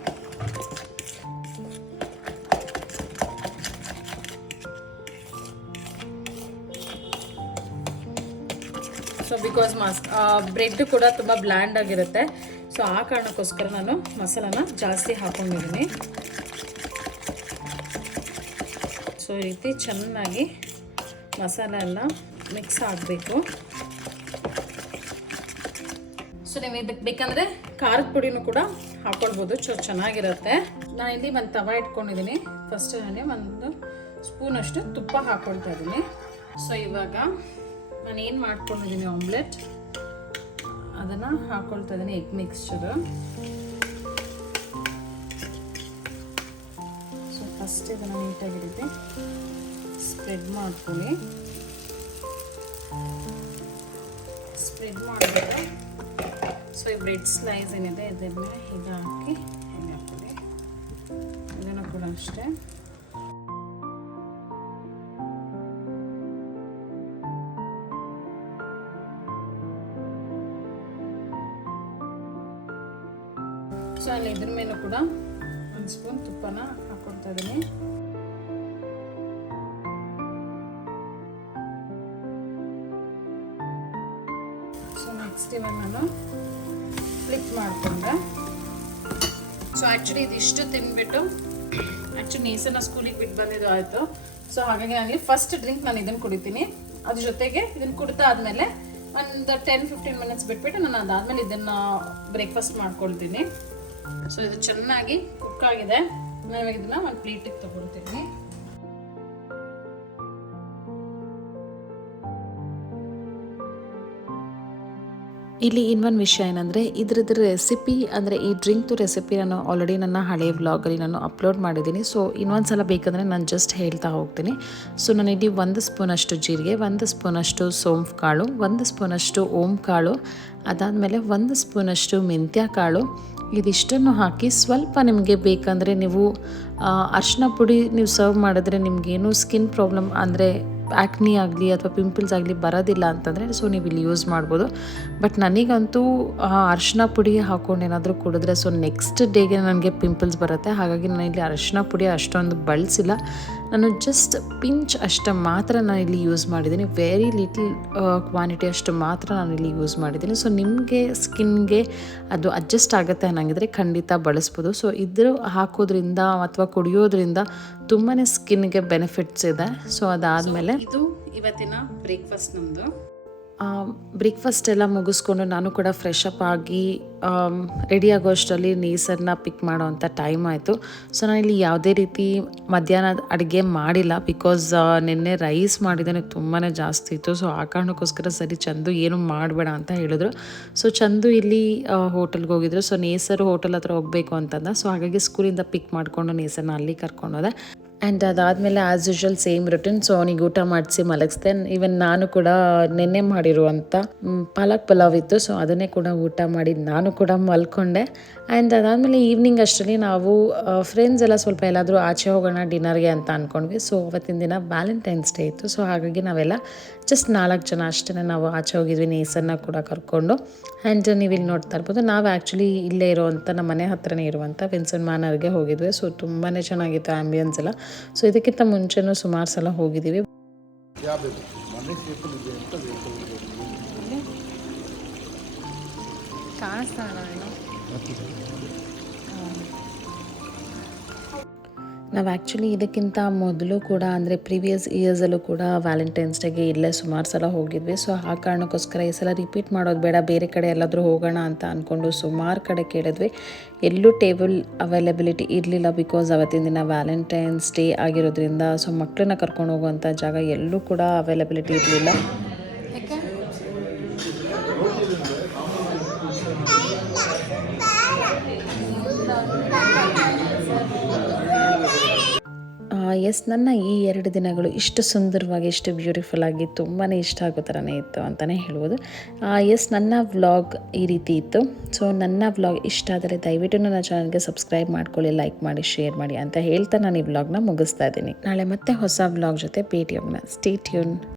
ಸೊ ಬಿಕಾಸ್ ಬ್ರೆಡ್ ಕೂಡ ತುಂಬ ಬ್ಲ್ಯಾಂಡ್ ಆಗಿರುತ್ತೆ. ಸೊ ಆ ಕಾರಣಕ್ಕೋಸ್ಕರ ನಾನು ಮಸಾಲಾನ ಜಾಸ್ತಿ ಹಾಕ್ಕೊಂಡಿದ್ದೀನಿ. ಸೊ ಈ ರೀತಿ ಚೆನ್ನಾಗಿ ಮಸಾಲ ಎಲ್ಲ ಮಿಕ್ಸ್ ಆಗಬೇಕು. ಸೊ ನೀವು ಇದಕ್ಕೆ ಬೇಕಂದರೆ ಖಾರದ ಪುಡಿನೂ ಕೂಡ ಹಾಕ್ಕೊಳ್ಬೋದು, ಚೆನ್ನಾಗಿರುತ್ತೆ. ನಾನು ಇಲ್ಲಿ ಒಂದು ತವ ಇಟ್ಕೊಂಡಿದ್ದೀನಿ. ಫಸ್ಟ್ ನಾನು ಒಂದು ಸ್ಪೂನಷ್ಟು ತುಪ್ಪ ಹಾಕ್ಕೊಳ್ತಾ ಇದ್ದೀನಿ. ಸೊ ಇವಾಗ ನಾನು ಏನು ಮಾಡ್ಕೊಂಡಿದ್ದೀನಿ ಆಮ್ಲೆಟ್ ಅದನ್ನು ಹಾಕ್ಕೊಳ್ತಾ ಇದ್ದೀನಿ. Egg mixture. ಸೊ ಫಸ್ಟ್ ಇದನ್ನು ನೀಟಾಗಿ ರೀತಿ ಸ್ಪ್ರೆಡ್ ಮಾಡ್ಕೊಳ್ಳಿ. ಸ್ಪ್ರೆಡ್ ಮಾಡಿಬಿಟ್ಟು ಸೊ ಈ ಬ್ರೆಡ್ ಸ್ಲೈಸ್ ಏನಿದೆ ಇದನ್ನ ಹೀಗೆ ಹಾಕಿ ಹೀಗೆ ಹಾಕ್ಕೊಳ್ಳಿ. ಇದನ್ನು ಕೂಡ ಅಷ್ಟೇ. ಸೊ ಅಲ್ಲಿ ಇದ್ರ ಮೇಲೂ ಕೂಡ ಒಂದು ಸ್ಪೂನ್ ತುಪ್ಪನ ಹಾಕ್ಕೊಳ್ತಾ ಇದ್ದೀನಿ. ಸೊ ನೆಕ್ಸ್ಟ್ ಇವಾಗ ನಾನು ಫ್ಲಿಪ್ ಮಾಡಿಕೊಂಡೆ. ಸೊ ಆ್ಯಕ್ಚುಲಿ ಇದಿಷ್ಟು ತಿಂದ್ಬಿಟ್ಟು ಆ್ಯಕ್ಚುಲಿ ನೇಸನ್ನ ಸ್ಕೂಲಿಗೆ ಬಿಟ್ಟು ಬಂದಿದ್ದು ಆಯಿತು. ಸೊ ಹಾಗಾಗಿ ನನಗೆ ಫಸ್ಟ್ ಡ್ರಿಂಕ್ ನಾನು ಇದನ್ನು ಕುಡಿತೀನಿ. ಅದ್ರ ಜೊತೆಗೆ ಇದನ್ನು ಕುಡಿತಾ ಆದಮೇಲೆ ಒಂದು 10-15 ಮಿನಿಟ್ಸ್ ಬಿಟ್ಬಿಟ್ಟು ನಾನು ಅದಾದಮೇಲೆ ಇದನ್ನು ಬ್ರೇಕ್ಫಾಸ್ಟ್ ಮಾಡ್ಕೊಳ್ತೀನಿ. ಸೊ ಇದು ಚೆನ್ನಾಗಿ ಕುಕ್ ಆಗಿದೆ. ನಾನು ಇದನ್ನು ಒಂದು ಪ್ಲೇಟಿಗೆ ತೊಗೊಳ್ತೀನಿ. ಇಲ್ಲಿ ಇನ್ನೊಂದು ವಿಷಯ ಏನಂದರೆ ಇದ್ರದ್ದು ರೆಸಿಪಿ ಅಂದರೆ ಈ ಡ್ರಿಂಕ್ದು ರೆಸಿಪಿ ನಾನು ಆಲ್ರೆಡಿ ನನ್ನ ಹಳೆಯ ವ್ಲಾಗಲ್ಲಿ ನಾನು ಅಪ್ಲೋಡ್ ಮಾಡಿದ್ದೀನಿ. ಸೊ ಇನ್ನೊಂದು ಸಲ ಬೇಕಂದರೆ ನಾನು ಜಸ್ಟ್ ಹೇಳ್ತಾ ಹೋಗ್ತೀನಿ. ಸೊ ನಾನಿಲ್ಲಿ 1 ಸ್ಪೂನಷ್ಟು ಜೀರಿಗೆ, 1 ಸ್ಪೂನಷ್ಟು ಸೋಂಪು ಕಾಳು, 1 ಸ್ಪೂನಷ್ಟು ಓಂ ಕಾಳು, ಅದಾದಮೇಲೆ 1 ಸ್ಪೂನಷ್ಟು ಮೆಂತ್ಯ ಕಾಳು, ಇದಿಷ್ಟನ್ನು ಹಾಕಿ ಸ್ವಲ್ಪ ನಿಮಗೆ ಬೇಕಂದರೆ ನೀವು ಅರಿಶಿನ ಪುಡಿ ನೀವು ಸರ್ವ್ ಮಾಡಿದ್ರೆ ನಿಮಗೇನು ಸ್ಕಿನ್ ಪ್ರಾಬ್ಲಮ್ ಅಂದರೆ ಆ್ಯಕ್ನಿ ಆಗಲಿ ಅಥವಾ ಪಿಂಪಲ್ಸ್ ಆಗಲಿ ಬರೋದಿಲ್ಲ ಅಂತಂದರೆ ಸೊ ನೀವು ಇಲ್ಲಿ ಯೂಸ್ ಮಾಡ್ಬೋದು. ಬಟ್ ನನಗಂತೂ ಅರಿಶಿನ ಪುಡಿ ಹಾಕ್ಕೊಂಡು ಏನಾದರೂ ಕುಡಿದ್ರೆ ಸೊ ನೆಕ್ಸ್ಟ್ ಡೇಗೆ ನನಗೆ ಪಿಂಪಲ್ಸ್ ಬರುತ್ತೆ. ಹಾಗಾಗಿ ನಾನು ಇಲ್ಲಿ ಅರಿಶಿನ ಪುಡಿ ಅಷ್ಟೊಂದು ಬಳಸಿಲ್ಲ. ನಾನು ಜಸ್ಟ್ ಪಿಂಚ್ ಅಷ್ಟು ಮಾತ್ರ ನಾನು ಇಲ್ಲಿ ಯೂಸ್ ಮಾಡಿದ್ದೀನಿ. ವೆರಿ ಲಿಟಲ್ ಕ್ವಾಂಟಿಟಿ ಅಷ್ಟು ಮಾತ್ರ ನಾನು ಇಲ್ಲಿ ಯೂಸ್ ಮಾಡಿದ್ದೀನಿ. ಸೊ ನಿಮಗೆ ಸ್ಕಿನ್ಗೆ ಅದು ಅಡ್ಜಸ್ಟ್ ಆಗುತ್ತೆ ಅನ್ನಂಗಿದ್ರೆ ಖಂಡಿತ ಬಳಸ್ಬೋದು. ಸೊ ಇದ್ರ ಹಾಕೋದ್ರಿಂದ ಅಥವಾ ಕುಡಿಯೋದ್ರಿಂದ ತುಂಬಾ ಸ್ಕಿನ್ಗೆ ಬೆನಿಫಿಟ್ಸ್ ಇದೆ. ಸೊ ಅದಾದಮೇಲೆ ಇದು ಇವತ್ತಿನ ಬ್ರೇಕ್ಫಾಸ್ಟ್ ನಮ್ಮದು. ಬ್ರೇಕ್ಫಾಸ್ಟ್ ಎಲ್ಲ ಮುಗಿಸ್ಕೊಂಡು ನಾನು ಕೂಡ ಫ್ರೆಶ್ ಅಪ್ ಆಗಿ ರೆಡಿ ಆಗೋ ಅಷ್ಟರಲ್ಲಿ ನೇಸರನ್ನ ಪಿಕ್ ಮಾಡೋವಂಥ ಟೈಮ್ ಆಯಿತು. ಸೊ ನಾನಿಲ್ಲಿ ಯಾವುದೇ ರೀತಿ ಮಧ್ಯಾಹ್ನದ ಅಡುಗೆ ಮಾಡಿಲ್ಲ. ಬಿಕಾಸ್ ನಿನ್ನೆ ರೈಸ್ ಮಾಡಿದ್ದೇನೆ ತುಂಬಾ ಜಾಸ್ತಿ ಇತ್ತು. ಸೊ ಆ ಕಾರಣಕ್ಕೋಸ್ಕರ ಸರಿ ಚಂದು ಏನು ಮಾಡಬೇಡ ಅಂತ ಹೇಳಿದ್ರು. ಸೊ ಚಂದು ಇಲ್ಲಿ ಹೋಟೆಲ್ಗೆ ಹೋಗಿದ್ರು. ಸೊ ನೇಸರು ಹೋಟೆಲ್ ಹತ್ರ ಹೋಗಬೇಕು ಅಂತಂದ. ಸೊ ಹಾಗಾಗಿ ಸ್ಕೂಲಿಂದ ಪಿಕ್ ಮಾಡಿಕೊಂಡು ನೇಸರನ್ನ ಅಲ್ಲಿ ಕರ್ಕೊಂಡೋದೆ. ಆ್ಯಂಡ್ ಅದಾದಮೇಲೆ as usual same routine. So ಅವನಿಗೆ ಊಟ ಮಾಡಿಸಿ ಮಲಗಿಸ್ದೆ. ಈವನ್ ನಾನು ಕೂಡ ನೆನ್ನೆ ಮಾಡಿರುವಂಥ ಪಾಲಕ್ ಪಲಾವ್ ಇತ್ತು. ಸೊ ಅದನ್ನೇ ಕೂಡ ಊಟ ಮಾಡಿ ನಾನು ಕೂಡ ಮಲ್ಕೊಂಡೆ. ಆ್ಯಂಡ್ ಅದಾದಮೇಲೆ ಈವ್ನಿಂಗ್ ಅಷ್ಟರಲ್ಲಿ ನಾವು ಫ್ರೆಂಡ್ಸ್ ಎಲ್ಲ ಸ್ವಲ್ಪ ಎಲ್ಲಾದರೂ ಆಚೆ ಹೋಗೋಣ ಡಿನ್ನರ್ಗೆ ಅಂತ ಅಂದ್ಕೊಂಡ್ವಿ. ಸೊ ಅವತ್ತಿನ ದಿನ ವ್ಯಾಲೆಂಟೈನ್ಸ್ ಡೇ ಇತ್ತು. ಸೊ ಹಾಗಾಗಿ ನಾವೆಲ್ಲ ಜಸ್ಟ್ 4 ಜನ ಅಷ್ಟೇ ನಾವು ಆಚೆ ಹೋಗಿದ್ವಿ ನೇಸನ್ನ ಕೂಡ ಕರ್ಕೊಂಡು. ಆ್ಯಂಡ್ ನೀವು ಇಲ್ಲಿ ನೋಡ್ತಾ ಇರ್ಬೋದು ನಾವು ಆ್ಯಕ್ಚುಲಿ ಇಲ್ಲೇ ಇರುವಂಥ ನಮ್ಮ ಮನೆ ಹತ್ರನೇ ಇರುವಂಥ ವಿನ್ಸನ್ ಮ್ಯಾನರ್ಗೆ ಹೋಗಿದ್ವಿ. ಸೊ ತುಂಬಾ ಚೆನ್ನಾಗಿತ್ತು ಆ್ಯಂಬಿಯನ್ಸ್ ಎಲ್ಲ. ಸೊ ಇದಕ್ಕಿಂತ ಮುಂಚೆನೂ ಸುಮಾರು ಸಲ ಹೋಗಿದ್ದೀವಿ. ನಾವು ಆ್ಯಕ್ಚುಲಿ ಇದಕ್ಕಿಂತ ಮೊದಲು ಕೂಡ ಅಂದರೆ ಪ್ರೀವಿಯಸ್ ಇಯರ್ಸಲ್ಲೂ ಕೂಡ ವ್ಯಾಲೆಂಟೈನ್ಸ್ ಡೇಗೆ ಇಲ್ಲೇ ಸುಮಾರು ಸಲ ಹೋಗಿದ್ವಿ. ಸೊ ಆ ಕಾರಣಕ್ಕೋಸ್ಕರ ಈ ಸಲ ರಿಪೀಟ್ ಮಾಡೋದು ಬೇಡ, ಬೇರೆ ಕಡೆ ಎಲ್ಲಾದರೂ ಹೋಗೋಣ ಅಂತ ಅಂದ್ಕೊಂಡು ಸುಮಾರು ಕಡೆ ಕೇಳಿದ್ವಿ. ಎಲ್ಲೂ ಟೇಬಲ್ ಅವೈಲಬಿಲಿಟಿ ಇರಲಿಲ್ಲ. ಬಿಕಾಸ್ ಅವತ್ತಿನ ದಿನ ವ್ಯಾಲೆಂಟೈನ್ಸ್ ಡೇ ಆಗಿರೋದ್ರಿಂದ ಸೊ ಮಕ್ಕಳನ್ನ ಕರ್ಕೊಂಡು ಹೋಗುವಂಥ ಜಾಗ ಎಲ್ಲೂ ಕೂಡ ಅವೈಲಬಿಲಿಟಿ ಇರಲಿಲ್ಲ. ಎಸ್, ನನ್ನ ಈ 2 ದಿನಗಳು ಇಷ್ಟು ಸುಂದರವಾಗಿ ಇಷ್ಟು ಬ್ಯೂಟಿಫುಲ್ ಆಗಿ ತುಂಬಾ ಇಷ್ಟ ಆಗೋ ಥರನೇ ಇತ್ತು ಅಂತಲೇ ಹೇಳ್ಬೋದು. ಎಸ್, ನನ್ನ ವ್ಲಾಗ್ ಈ ರೀತಿ ಇತ್ತು. ಸೊ ನನ್ನ ವ್ಲಾಗ್ ಇಷ್ಟ ಆದರೆ ದಯವಿಟ್ಟು ನನ್ನ ಚಾನಲ್ಗೆ ಸಬ್ಸ್ಕ್ರೈಬ್ ಮಾಡ್ಕೊಳ್ಳಿ, ಲೈಕ್ ಮಾಡಿ, ಶೇರ್ ಮಾಡಿ ಅಂತ ಹೇಳ್ತಾ ನಾನು ಈ ವ್ಲಾಗ್ನ ಮುಗಿಸ್ತಾ ಇದ್ದೀನಿ. ನಾಳೆ ಮತ್ತೆ ಹೊಸ ವ್ಲಾಗ್ ಜೊತೆ ಭೇಟಿಯಾಗೋಣ. Stay tune.